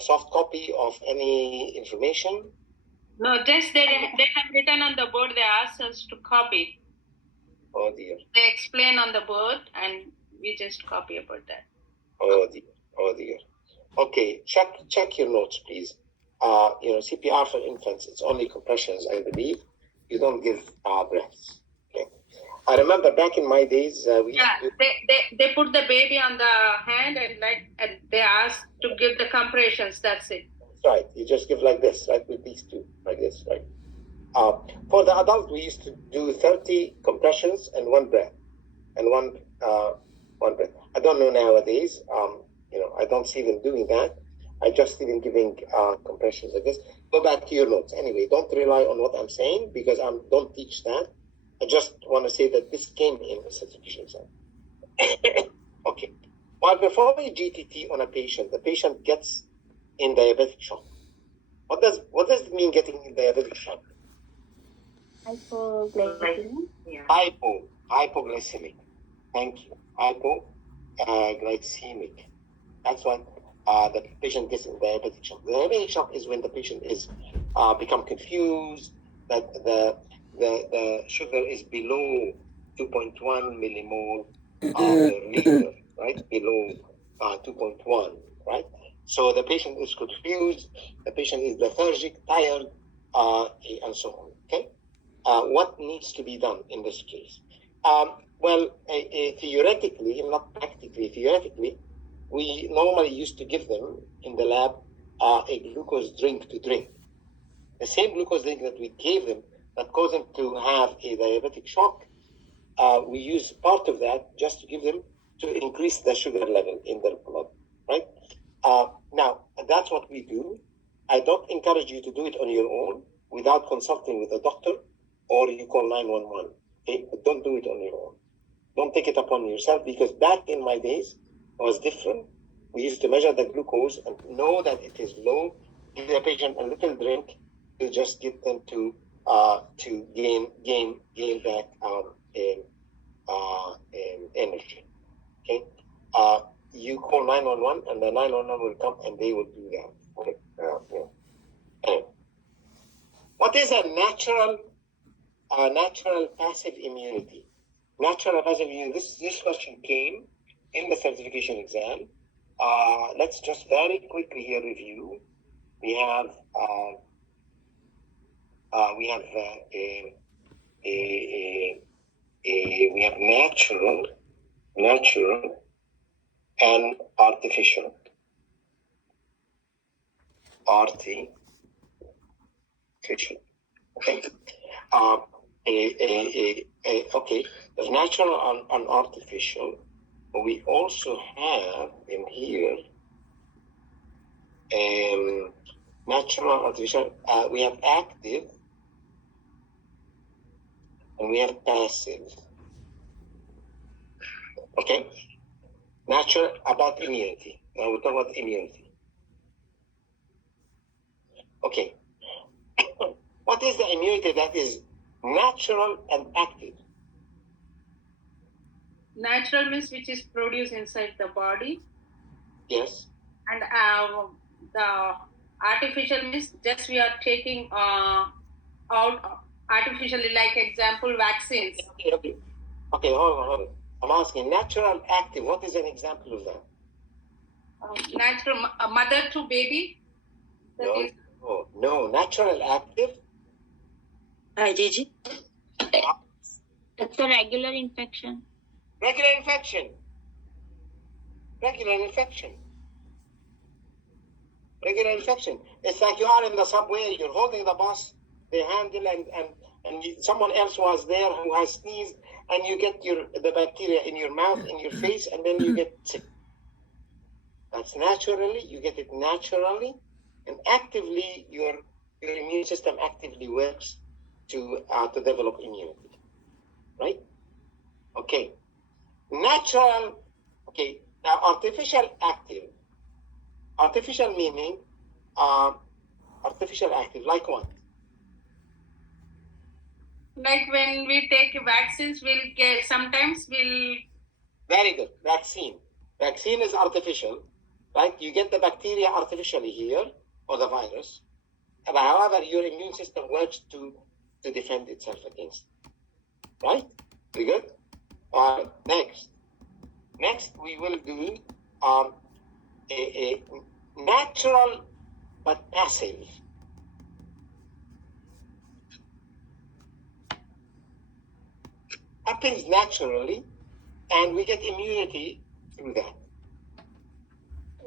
soft copy of any information? No, just they have written on the board. They asked us to copy. Oh dear. They explain on the board, and we just copy about that. Oh dear. Oh dear. Okay, check your notes, please. CPR for infants, it's only compressions, I believe. You don't give breaths. Okay. I remember back in my days, They put the baby on the hand and they asked to give the compressions. That's it. That's right. You just give like this, right? With these two, like this, right? For the adult, we used to do 30 compressions and one breath, and one breath. I don't know nowadays. I don't see them doing that. I just see them giving compressions like this. Go back to your notes. Anyway, don't rely on what I'm saying because I don't teach that. I just want to say that this came in the certification exam. Okay. While performing GTT on a patient, the patient gets in diabetic shock. What does it mean getting in diabetic shock? Hypoglycemia. Hypoglycemic. Thank you. Hypoglycemic. That's what the patient gets in diabetic shock. The diabetic shock is when the patient is become confused, that the sugar is below 2.1 millimole per liter, right? Below 2.1, right? So the patient is confused, the patient is lethargic, tired, and so on. Okay. What needs to be done in this case? Theoretically, not practically, theoretically, we normally used to give them in the lab a glucose drink to drink. The same glucose drink that we gave them that caused them to have a diabetic shock, we use part of that just to give them to increase the sugar level in their blood, right? Now, that's what we do. I don't encourage you to do it on your own without consulting with a doctor, or you call 911. Okay? But don't do it on your own. Don't take it upon yourself, because back in my days was different. We used to measure the glucose and know that it is low, give the patient a little drink to just get them to gain back energy. Okay, you call 911 and the 911 will come and they will do that. Okay. Anyway. What is a natural passive immunity? Natural passive immunity. This question came in the certification exam. Let's just very quickly here review. We have natural and artificial. Okay. Okay. There's natural and artificial. We also have in here natural, artificial. We have active and we have passive. Okay. Natural about immunity. Now we'll talk about immunity. Okay. What is the immunity that is natural and active? Natural means which is produced inside the body. Yes. And the artificial means just we are taking out artificially, like example, vaccines. Okay, hold on. I'm asking natural, active. What is an example of that? Natural, mother to baby. No. Natural, active. IgG. That's a regular infection. Regular infection. It's like you are in the subway, you're holding the bus, the handle, and someone else was there who has sneezed, and you get the bacteria in your mouth, in your face, and then you get sick. That's naturally, you get it naturally, and actively, your immune system actively works to develop immunity, right? Okay. Natural, okay. Now, artificial active. Artificial meaning, artificial active, like what? Like when we take vaccines, sometimes we'll. Very good. Vaccine. Vaccine is artificial, right? You get the bacteria artificially here, or the virus. But however, your immune system works to defend itself against it. Right? Very good. All right. Next, we will do a natural but passive. Happens naturally, and we get immunity through that.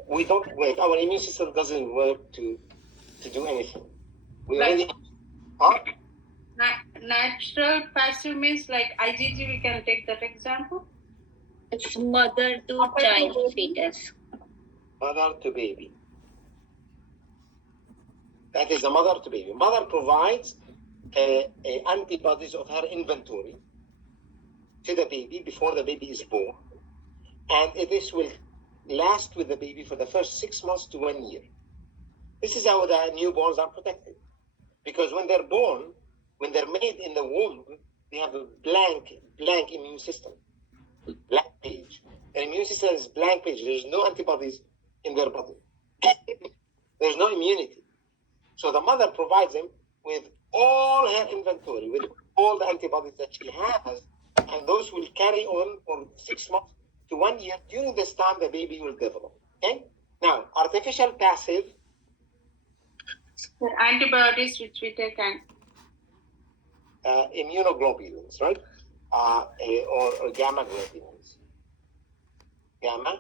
We don't work. Our immune system doesn't work to do anything. We already. Huh? Natural passive means like IgG. We can take that example. It's mother to child fetus. Mother to baby. That is a mother to baby. Mother provides antibodies of her inventory to the baby before the baby is born, and this will last with the baby for the first 6 months to 1 year. This is how the newborns are protected, because when they're born, when they're made in the womb, they have a blank immune system, blank page. Their immune system is blank page. There's no antibodies in their body. There's no immunity. So the mother provides them with all her inventory, with all the antibodies that she has, and those will carry on for 6 months to 1 year. During this time, the baby will develop. Okay? Now, artificial passive. The antibiotics which we take and Immunoglobulins, right? Or gamma globulins. Gamma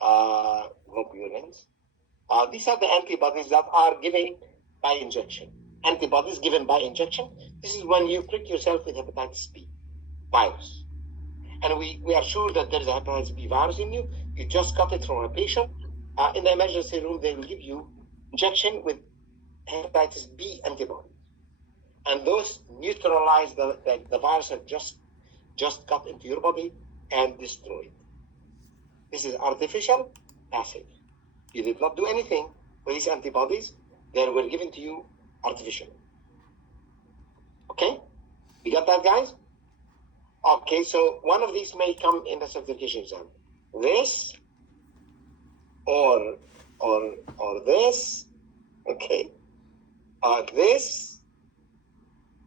globulins. These are the antibodies that are given by injection. Antibodies given by injection. This is when you prick yourself with hepatitis B virus. And we are sure that there's a hepatitis B virus in you. You just got it from a patient. In the emergency room, they will give you injection with hepatitis B antibodies. And those neutralize the virus that just got into your body and destroyed. This is artificial passive. You did not do anything with these antibodies. They were given to you artificially. Okay? You got that, guys? Okay, so one of these may come in the certification exam. This or this. Okay. This.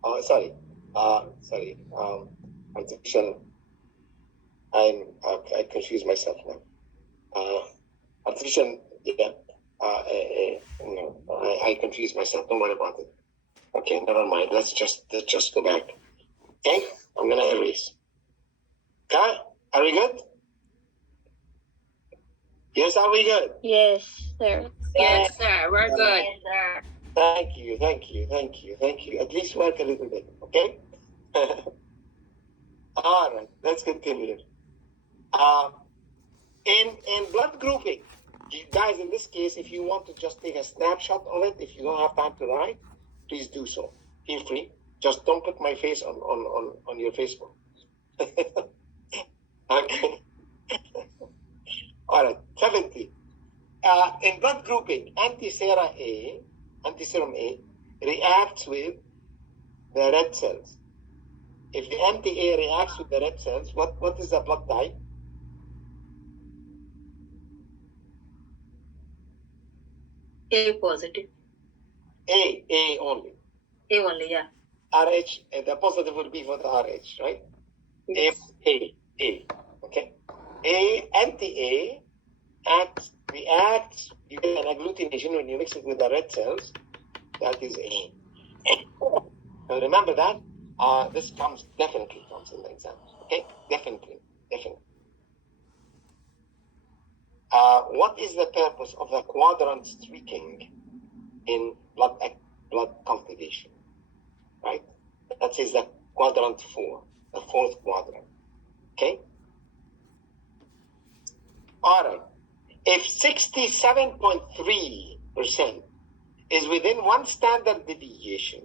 Artificial. I confuse myself now. Artificial. Yeah. No, I confuse myself. Don't worry about it. Okay, never mind. Let's just go back. Okay, I'm gonna erase. Okay, are we good? Yes, are we good? Yes, sir. Yes, sir. We're good. Thank you. At least work a little bit, okay? All right, let's continue. In blood grouping, you guys, in this case, if you want to just take a snapshot of it, if you don't have time to write, please do so. Feel free. Just don't put my face on your Facebook. Okay. All right, 70. In blood grouping, antiserum A reacts with the red cells. If the anti-A reacts with the red cells, what is the blood type? A positive. A only. A only, yeah. RH, the positive will be for the RH, right? Yes. A. Okay. Anti-A reacts, you get an agglutination when you mix it with the red cells. That is A. Now remember that. This definitely comes in the exams. Okay? Definitely. What is the purpose of the quadrant streaking in blood cultivation? Right? That is the quadrant 4, the fourth quadrant. Okay? All right. If 67.3% is within one standard deviation,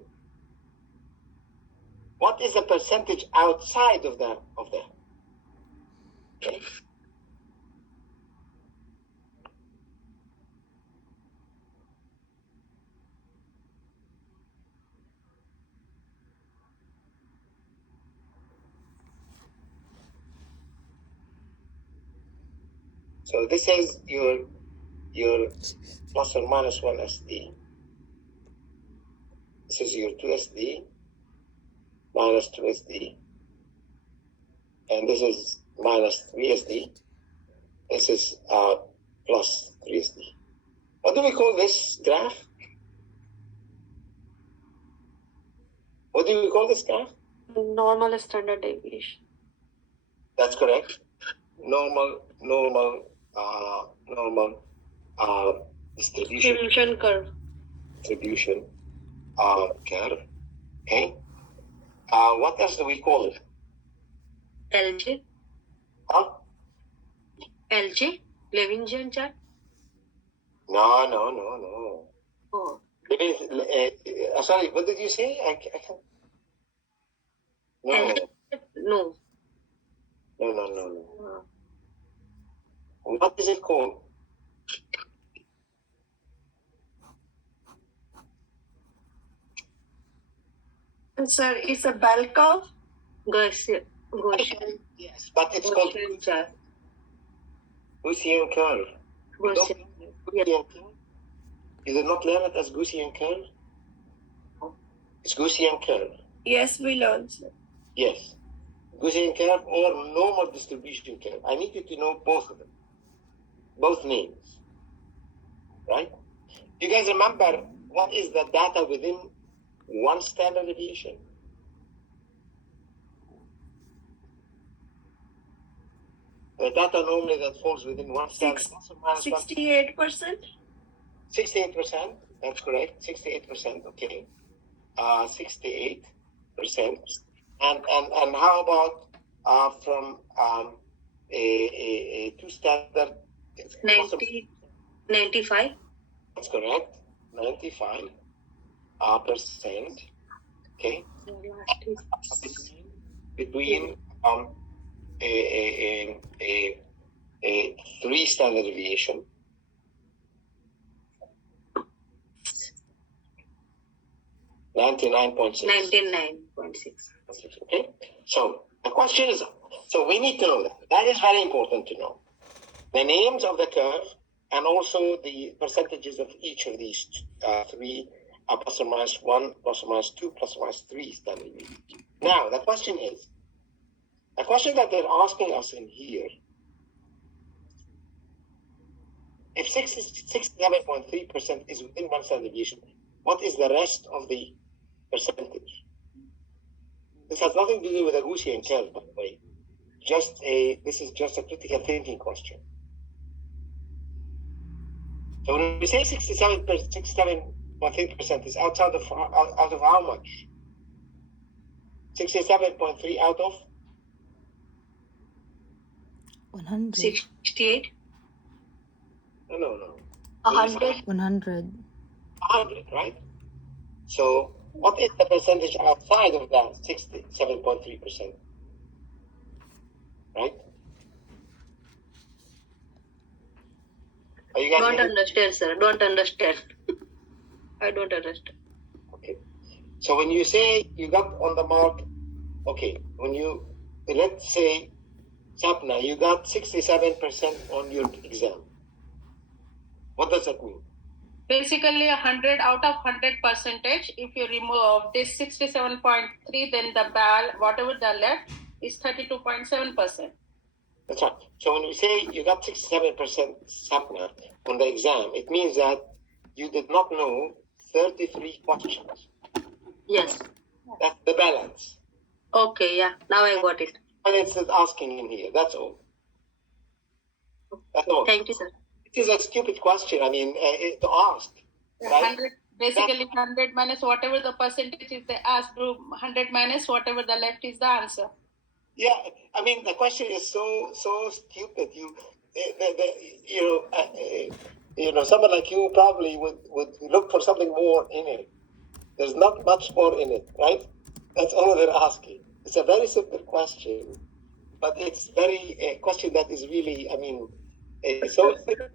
what is the percentage outside of that? Okay. So this is your plus or minus 1 SD. This is your 2 SD minus 2 SD. And this is minus 3 SD. This is plus 3 SD. What do we call this graph? What do we call this graph? Normal standard deviation. That's correct. Normal distribution curve. Distribution curve. Okay. What else do we call it? LJ. Huh? LJ. Lagrangian chart. No. Oh. Sorry, what did you say? I can't. No. No. No. What is it called? Sir, it's a bell curve. Gaussian. Yes, but it's called Gaussian chart. Gaussian curve. Gaussian. Yeah. Gaussian curve? You did not learn it as Gaussian curve? It's Gaussian curve. Yes, we learned. Yes. Gaussian curve or normal distribution curve. I need you to know both of them. Both names. Right? Do you guys remember what is the data within one standard deviation? The data normally that falls within one standard. 68%. 68%, that's correct. 68%, okay. 68%. And how about from a two standard? 95. That's correct. 95%. Okay. Between a 3 standard deviation. $99.6. 99.6. Okay. So the question is, so we need to know that. That is very important to know. The names of the curve and also the percentages of each of these three plus or minus 1, plus or minus 2, plus or minus 3 standard deviations. Now the question that they're asking us in here, if 67.3% is within one standard deviation, what is the rest of the percentage? This has nothing to do with a Gaussian curve, by the way. This is just a critical thinking question. So when we say 67.3% is out of how much? 67.3 out of 100. 68. No. 100. 100. 100, right? So what is the percentage outside of that 67.3%? Right? Are you guys Don't understand, sir. Don't understand. I don't understand. Okay. So when you say you got on the mark, okay, let's say, Sapna, you got 67% on your exam. What does that mean? Basically, 100 out of 100%. If you remove this 67.3, then the whatever the left is 32.7%. That's right. So when we say you got 67% Sapna on the exam, it means that you did not know 33 questions. Yes. That's the balance. Okay, yeah. Now I got it. And it's asking in here. That's all. That's all. Thank you, sir. It is a stupid question. I mean, to ask. Right? 100, basically 100 minus whatever the percentage is they asked, 100 minus whatever the left is the answer. Yeah, I mean the question is so stupid. Someone like you probably would look for something more in it. There's not much more in it, right? That's all they're asking. It's a very simple question, but it's a question that is really, so simple.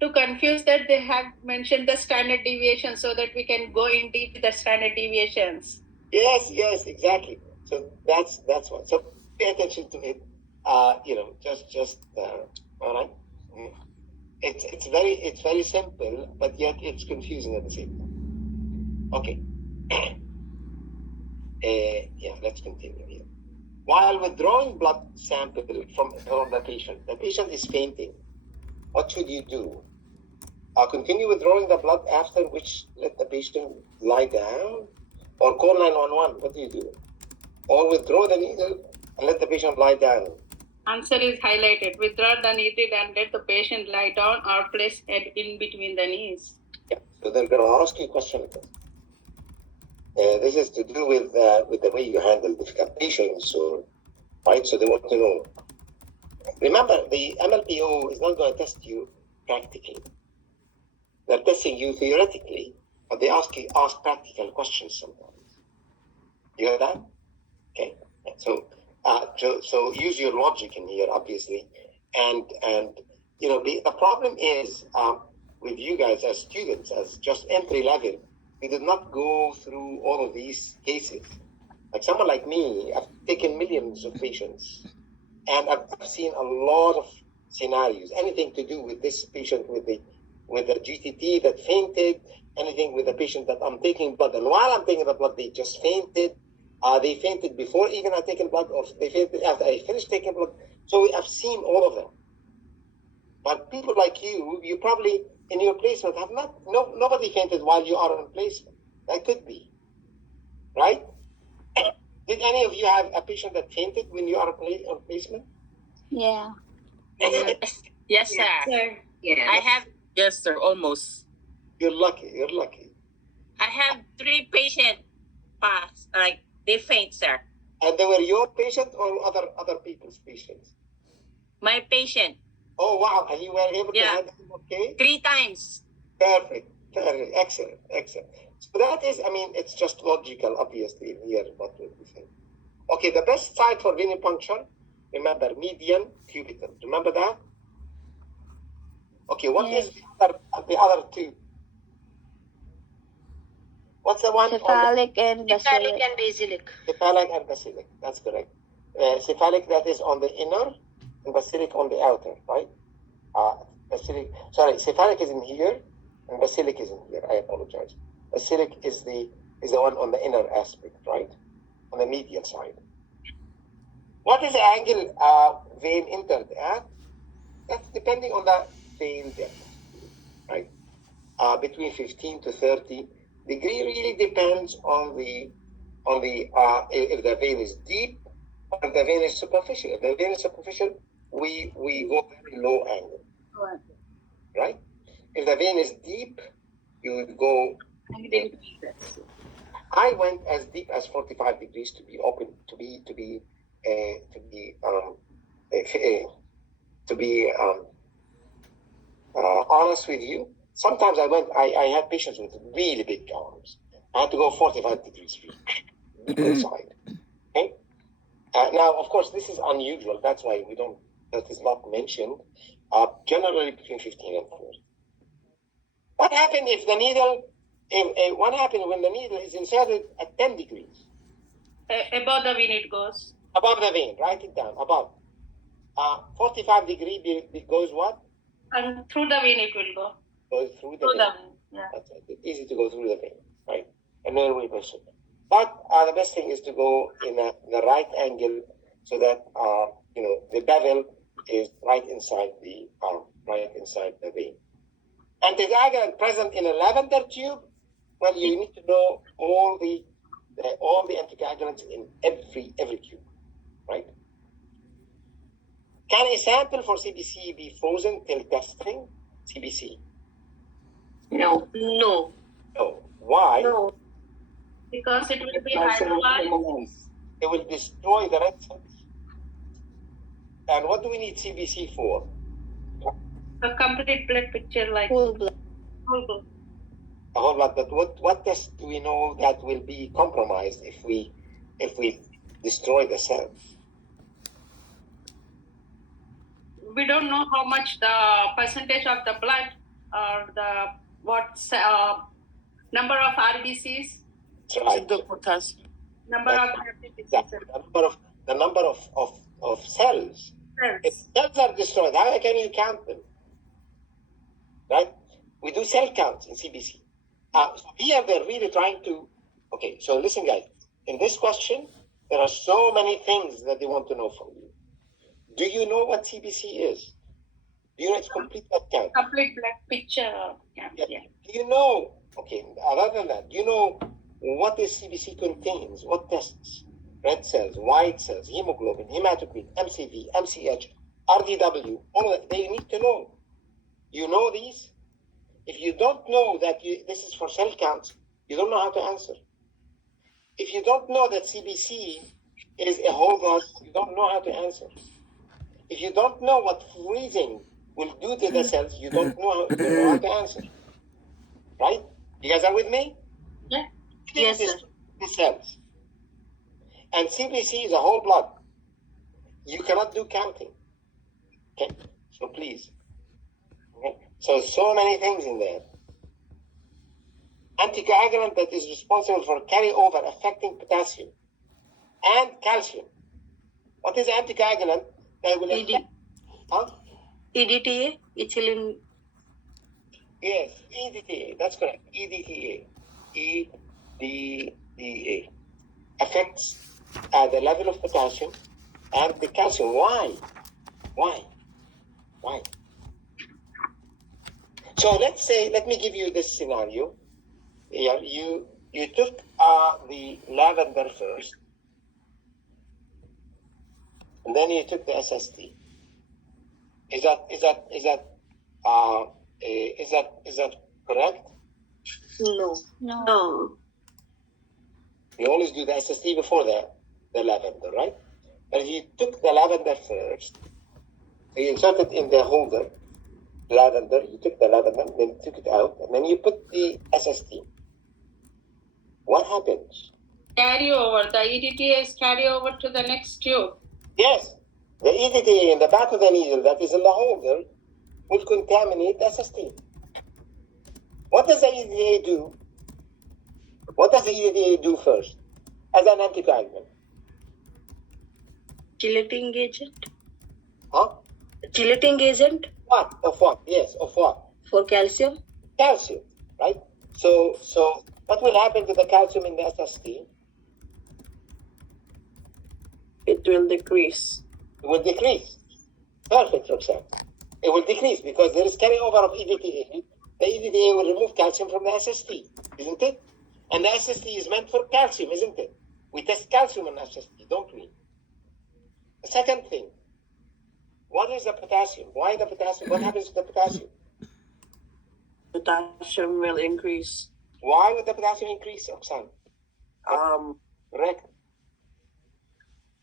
To confuse that, they have mentioned the standard deviation so that we can go in deep with the standard deviations. Yes, exactly. So that's one. So pay attention to it. All right. It's very simple, but yet it's confusing at the same time. Okay. Yeah, let's continue here. While withdrawing blood sample from the patient is fainting. What should you do? Continue withdrawing the blood, after which let the patient lie down, or call 911. What do you do? Or withdraw the needle and let the patient lie down. Answer is highlighted. Withdraw the needle and let the patient lie down or place head in between the knees. Yeah. So they're going to ask you a question. This is to do with the way you handle difficult patients, or right? So they want to know. Remember, the MLPO is not going to test you practically. They're testing you theoretically, but they ask practical questions sometimes. You hear that? Okay. So use your logic in here, obviously, and you know the problem is with you guys as students, as just entry level, we did not go through all of these cases. Like someone like me, I've taken millions of patients, and I've seen a lot of scenarios. Anything to do with this patient with the GTT that fainted, anything with the patient that I'm taking blood, and while I'm taking the blood, they just fainted. They fainted before even I taken blood, or they fainted after I finished taking blood. So I've seen all of them. But people like you probably in your placement have nobody fainted while you are on placement. That could be, right? Did any of you have a patient that fainted when you are on placement? Yeah. Yes, sir. Sir. Yeah. I have. Yes, sir. Almost. You're lucky. You're lucky. I have 3 patients pass. Like they faint, sir. And they were your patient or other people's patients? My patient. Oh wow! And you were able to handle them okay? 3 times. Perfect. Excellent. So that is, I mean, it's just logical, obviously, here what would we say. Okay, the best site for venipuncture, remember, median cubital. Remember that? Okay, what is the other two? What's the one? Cephalic and basilic. Cephalic and basilic. That's correct. Cephalic, that is on the inner, and basilic on the outer, right? Cephalic is in here, and basilic is in here. I apologize. Basilic is the one on the inner aspect, right? On the medial side. What is the angle vein entered at? That's depending on the vein depth, right? Between 15 to 30 degree really depends on the if the vein is deep or if the vein is superficial. If the vein is superficial, we go very low angle, right? If the vein is deep, you would go. I went as deep as 45 degrees to be open, to be honest with you. Sometimes I had patients with really big arms. I had to go 45 degrees inside. Okay. Now, of course, this is unusual. That's why that is not mentioned. Generally between 15 and 30. What happened if the needle? What happened when the needle is inserted at 10 degrees? Above the vein it goes. Above the vein, write it down, above. 45 degree goes what? And through the vein it will go. Goes through the Through vein. the vein, yeah. That's it. It's easy to go through the vein, right? And then we push it. But the best thing is to go in the right angle so that the bevel is right inside the vein. Anticoagulant present in a lavender tube. Well, you need to know all the anticoagulants in every tube, right? Can a sample for CBC be frozen till testing? CBC? No. No. Why? No. Because it will be hydrolyzed. It will destroy the red cells. And what do we need CBC for? A complete blood picture, like Whole blood. whole blood. A whole lot. But what test do we know that will be compromised if we destroy the cells? We don't know how much the percentage of the blood or the number of RBCs, That's right. The potassium. number of RBCs. The number of cells. If cells are destroyed, how can you count them? right? We do cell counts in CBC. So here they're really trying to, okay, so listen guys, in this question, there are so many things that they want to know from you. Do you know what CBC is? Do you know it's complete blood count? Complete blood picture. Yeah. Do you know, okay, other than that, do you know what this CBC contains? What tests? Red cells, white cells, hemoglobin, hematocrit, MCV, MCH, RDW, all of that, they need to know. You know these? If you don't know that this is for cell counts, you don't know how to answer. If you don't know that CBC is a whole blood, you don't know how to answer. If you don't know what freezing will do to the cells, you don't know how to answer. Right? You guys are with me? Yeah. Yes, sir. The cells. And CBC is a whole blood. You cannot do counting. Okay? So please. Okay? So many things in there. Anticoagulant that is responsible for carryover affecting potassium and calcium. What is anticoagulant that will affect? Huh? EDTA, ethylene. Yes, EDTA. That's correct. EDTA. EDTA affects the level of potassium and the calcium. Why? So let's say, let me give you this scenario. Here, you took the lavender first, and then you took the SST. Is that correct? No. You always do the SST before the lavender, right? But if you took the lavender first, you inserted in the holder lavender, you took the lavender, then you took it out, and then you put the SST. What happens? Carry over. The EDTA is carry over to the next tube. Yes, the EDTA in the back of the needle that is in the holder will contaminate the SST. What does the EDTA do? What does the EDTA do first as an anticoagulant? Chelating agent. Huh? Chelating agent What? Of what? Yes, of what? for calcium. Calcium, right? So what will happen to the calcium in the SST? It will decrease. It will decrease. Perfect, Roxanne. It will decrease because there is carryover of EDTA. The EDTA will remove calcium from the SST, isn't it? And the SST is meant for calcium, isn't it? We test calcium in SST, don't we? The second thing, what is the potassium? Why the potassium? What happens to the potassium? Potassium will increase. Why would the potassium increase, Roxanne? Correct.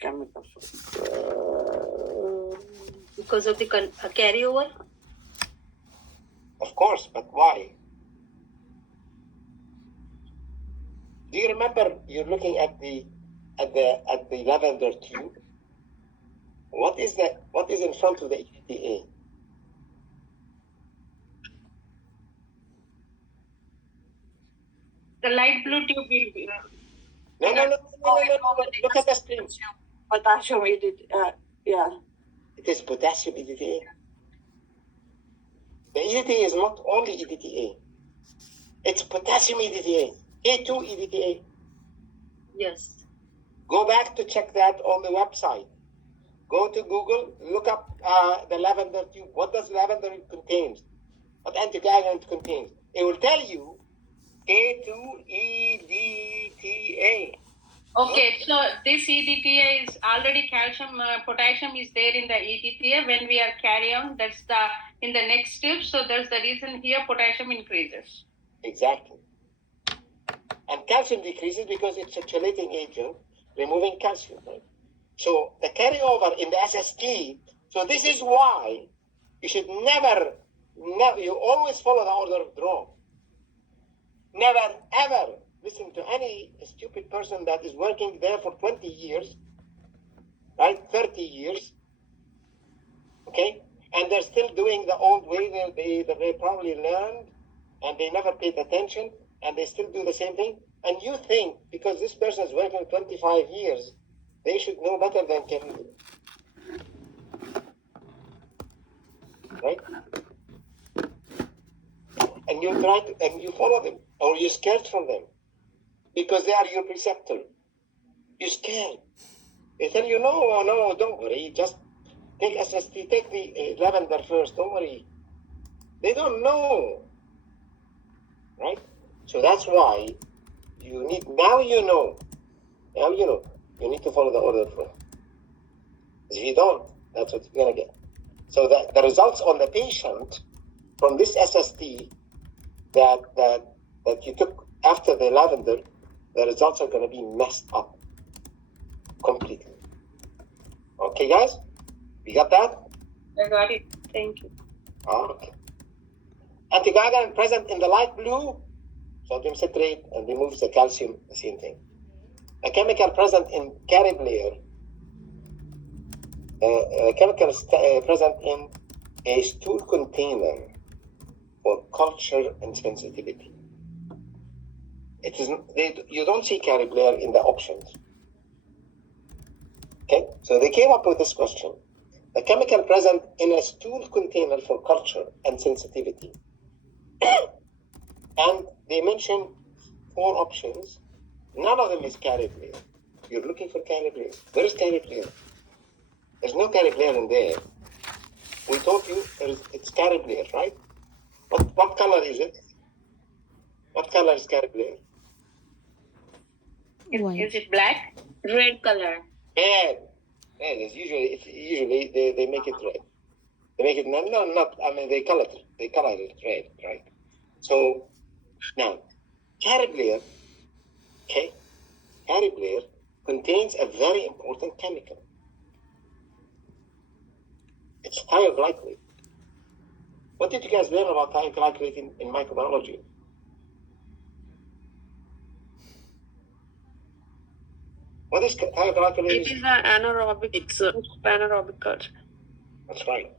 Chemical. Because of the carryover. Of course, but why? Do you remember you're looking at the lavender tube? What is in front of the EDTA? The light blue tube will be. No. Look at the screen. Potassium, yeah. It is potassium EDTA. The EDTA is not only EDTA. It's potassium EDTA. K2 EDTA. Yes. Go back to check that on the website. Go to Google, look up the lavender tube. What does lavender contain? What anticoagulant contains? It will tell you K2 EDTA. Okay, so this EDTA is already calcium, potassium is there in the EDTA. When we are carry on, that's in the next step. So that's the reason here potassium increases. Exactly. And calcium decreases because it's a chelating agent, removing calcium. Right? So the carryover in the SST, so this is why you should never, you always follow the order of draw. Never, ever listen to any stupid person that is working there for 20 years, right? 30 years, okay? And they're still doing the old way that they probably learned and they never paid attention and they still do the same thing. And you think because this person is working 25 years, they should know better than Kevin do. Right? and you try to, and you follow them, or you're scared from them because they are your preceptor. You're scared. They tell you, no, don't worry, just take SST, take the lavender first, don't worry. They don't know, right? So that's why you need, now you know, you need to follow the order first. If you don't, that's what you're gonna get. So that the results on the patient from this SST that you took after the lavender, the results are gonna be messed up completely. Okay, guys? You got that? I got it. Thank you. Okay. Anticoagulant present in the light blue, sodium citrate, and removes the calcium, the same thing. A chemical present in Cariblair, present in a stool container for culture and sensitivity. It is you don't see Cariblair in the options. Okay, so they came up with this question. The chemical present in a stool container for culture and sensitivity. And they mentioned 4 options. None of them is Cariblair. You're looking for Cariblair. Where is Cariblair? There's no Cariblair in there. We told you it's Cariblair, right? What color is it? What color is Cariblair? Is it black? Red color. Red. Red is usually they make it red. They make it they color it red, right? So now Cariblair, okay, Cariblair contains a very important chemical. It's thioglycolate. What did you guys learn about thioglycolate in microbiology? What is thioglycolate? It is an anaerobic culture. That's right.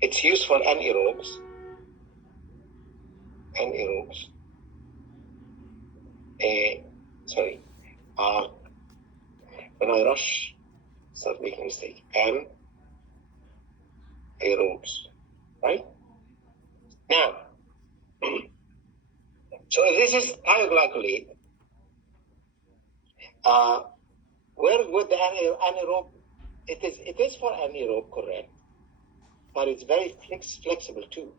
It's used for anaerobes. When I rush, start making a mistake. Anaerobes, right? Now, so if this is thioglycolate, where would the anaerobe? It is for anaerobe, correct? But it's very flexible too.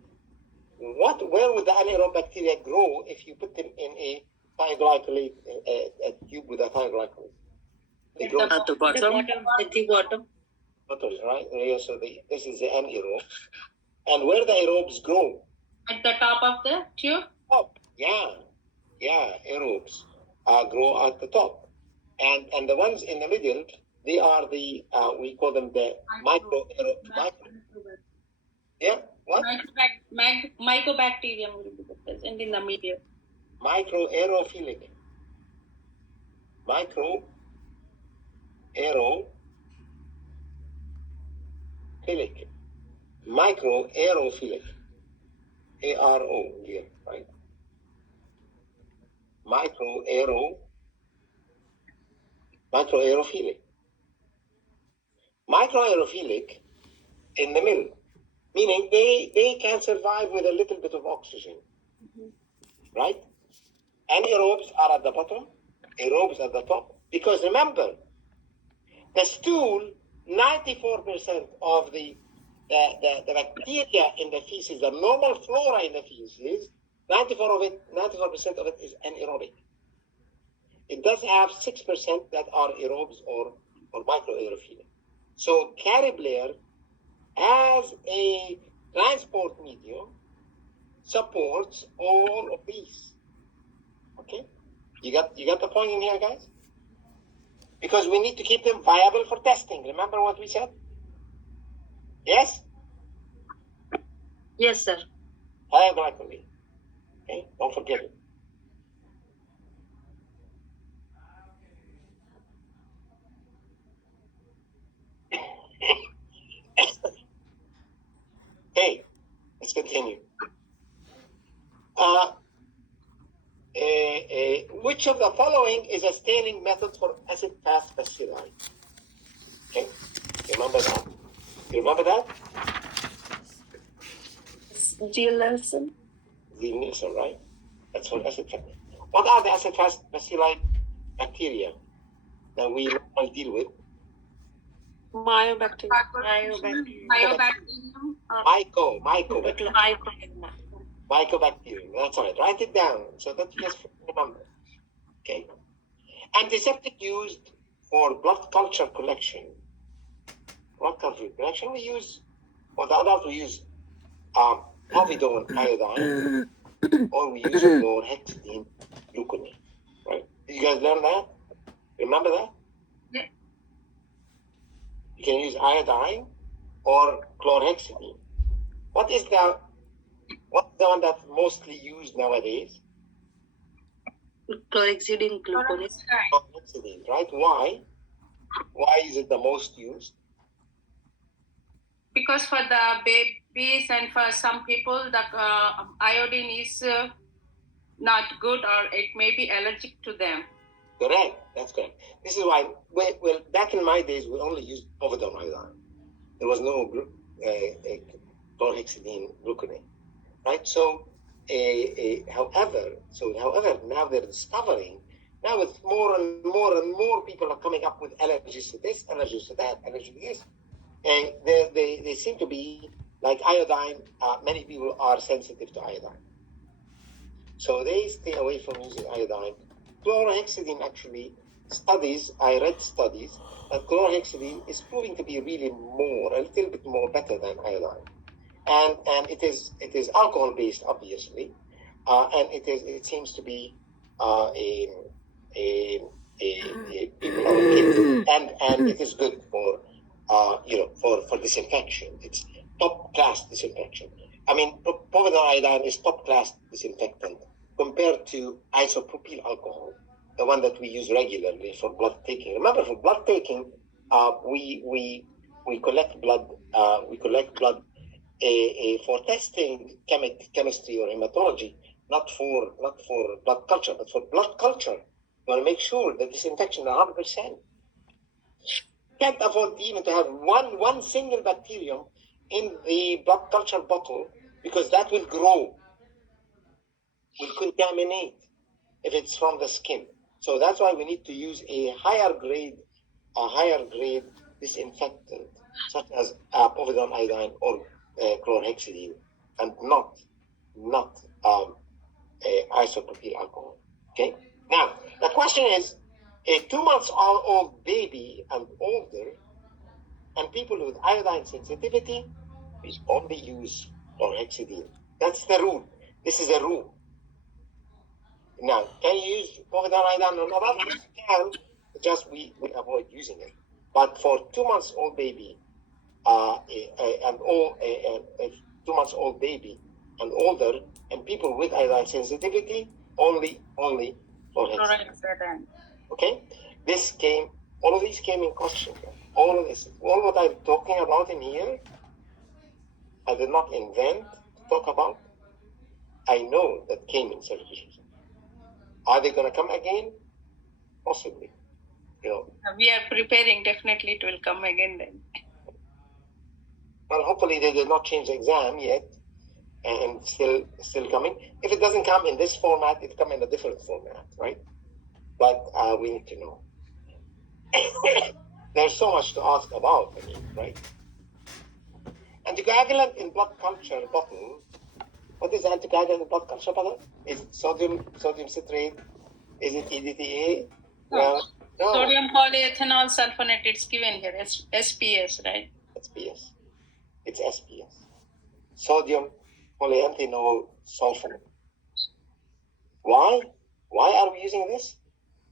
Where would the anaerobe bacteria grow if you put them in a thioglycolate, a tube with a thioglycolate? They grow At the bottom. At the bottom. bottom, right? So this is the anaerobe. And where the aerobes grow? At the top of the tube? Oh, yeah, aerobes grow at the top. And the ones in the middle, they are the, we call them the micro. Yeah, what? Mycobacterium will be present in the medium. Microaerophilic. Microaerophilic. Microaerophilic. ARO here, right? Microaerophilic. Microaerophilic in the middle, meaning they can survive with a little bit of oxygen, right? Anaerobes are at the bottom, aerobes at the top. Because remember, the stool, 94% of the bacteria in the feces, the normal flora in the feces, 94% of it is anaerobic. It does have 6% that are aerobes or microaerophilic. So Cariblair, as a transport medium, supports all of these. Okay, you got the point in here, guys? Because we need to keep them viable for testing. Remember what we said? Yes? Yes, sir. Thioglycolate. Okay, don't forget it. Okay, let's continue. Which of the following is a staining method for acid-fast bacilli? Okay, remember that? You remember that? G. Larson. Chlorhexidine-Nielsen, right? That's for acid fast. What are the acid fast bacilli bacteria that we normally deal with? Myobacteria. Myobacterium. Mycobacterium. That's right. Write it down so that you guys remember. Okay. Antiseptic used for blood culture collection. Blood culture collection we use, for the adult we use povidone iodine, or we use chlorhexidine gluconate. Right? Did you guys learn that? Remember that? Yeah. You can use iodine or chlorhexidine. What's the one that's mostly used nowadays? Chlorhexidine gluconate. Chlorhexidine, right? Why? Why is it the most used? Because for the babies and for some people, the iodine is not good, or it may be allergic to them. Correct. That's correct. This is why. Well, back in my days, we only used povidone iodine. There was no chlorhexidine gluconate, right? So, however, now they're discovering. Now, with more and more people are coming up with allergies to this, allergies to that, allergies to this, and they seem to be like iodine. Many people are sensitive to iodine, so they stay away from using iodine. Chlorhexidine, actually, I read studies that chlorhexidine is proving to be really a little bit more better than iodine, and it is alcohol based, obviously, and it seems to be people are okay, and it is good for for disinfection. It's top class disinfection. I mean, povidone iodine is top class disinfectant compared to isopropyl alcohol, the one that we use regularly for blood taking. Remember, for blood taking, we collect blood. For testing chemistry or hematology, not for blood culture, but for blood culture. You want to make sure that disinfection 100%. Can't afford even to have one single bacterium in the blood culture bottle, because that will grow, will contaminate if it's from the skin. So that's why we need to use a higher grade disinfectant, such as povidone iodine or chlorhexidine, and not isopropyl alcohol. Okay. Now the question is, a 2 months old baby and older, and people with iodine sensitivity, we only use chlorhexidine. That's the rule. This is a rule. Now, can you use povidone iodine or not? You can, just we avoid using it. But for 2 months old baby, a 2 months old baby and older, and people with iodine sensitivity, only chlorhexidine. Okay, all of these came in question. All what I'm talking about in here, I did not invent to talk about. I know that came in certification. Are they going to come again? Possibly. We are preparing. Definitely, it will come again then. Well, hopefully they did not change the exam yet, and still coming. If it doesn't come in this format, it come in a different format, right? But we need to know. There's so much to ask about, right? Anticoagulant in blood culture bottle. What is anticoagulant in blood culture bottle? Is it sodium citrate? Is it EDTA? No. Sodium polyethanol sulfonate. It's given here. SPS, right? SPS. It's SPS. Sodium polyethanol sulfonate. Why? Why are we using this?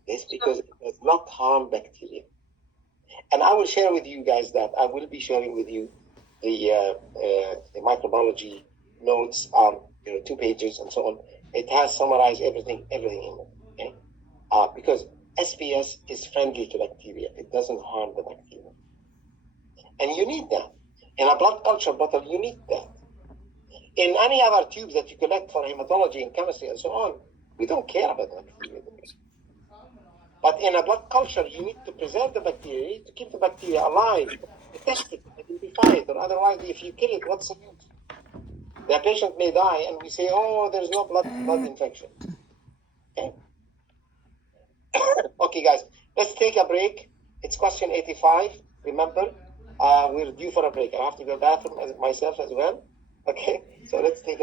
This because it does not harm bacteria. And I will share with you guys that I will be sharing with you the microbiology notes on 2 pages and so on. It has summarized everything in it. Okay? Because SPS is friendly to bacteria. It doesn't harm the bacteria. And you need that. In a blood culture bottle, you need that. In any other tubes that you collect for hematology and chemistry and so on, we don't care about the bacteria. But in a blood culture, you need to preserve the bacteria, to keep the bacteria alive, to test it, identify it, or otherwise, if you kill it, what's the use? The patient may die, and we say, oh, there's no blood infection. Okay. Okay, guys, let's take a break. It's question 85. Remember, we're due for a break. I have to go to the bathroom myself as well. Okay, so let's take a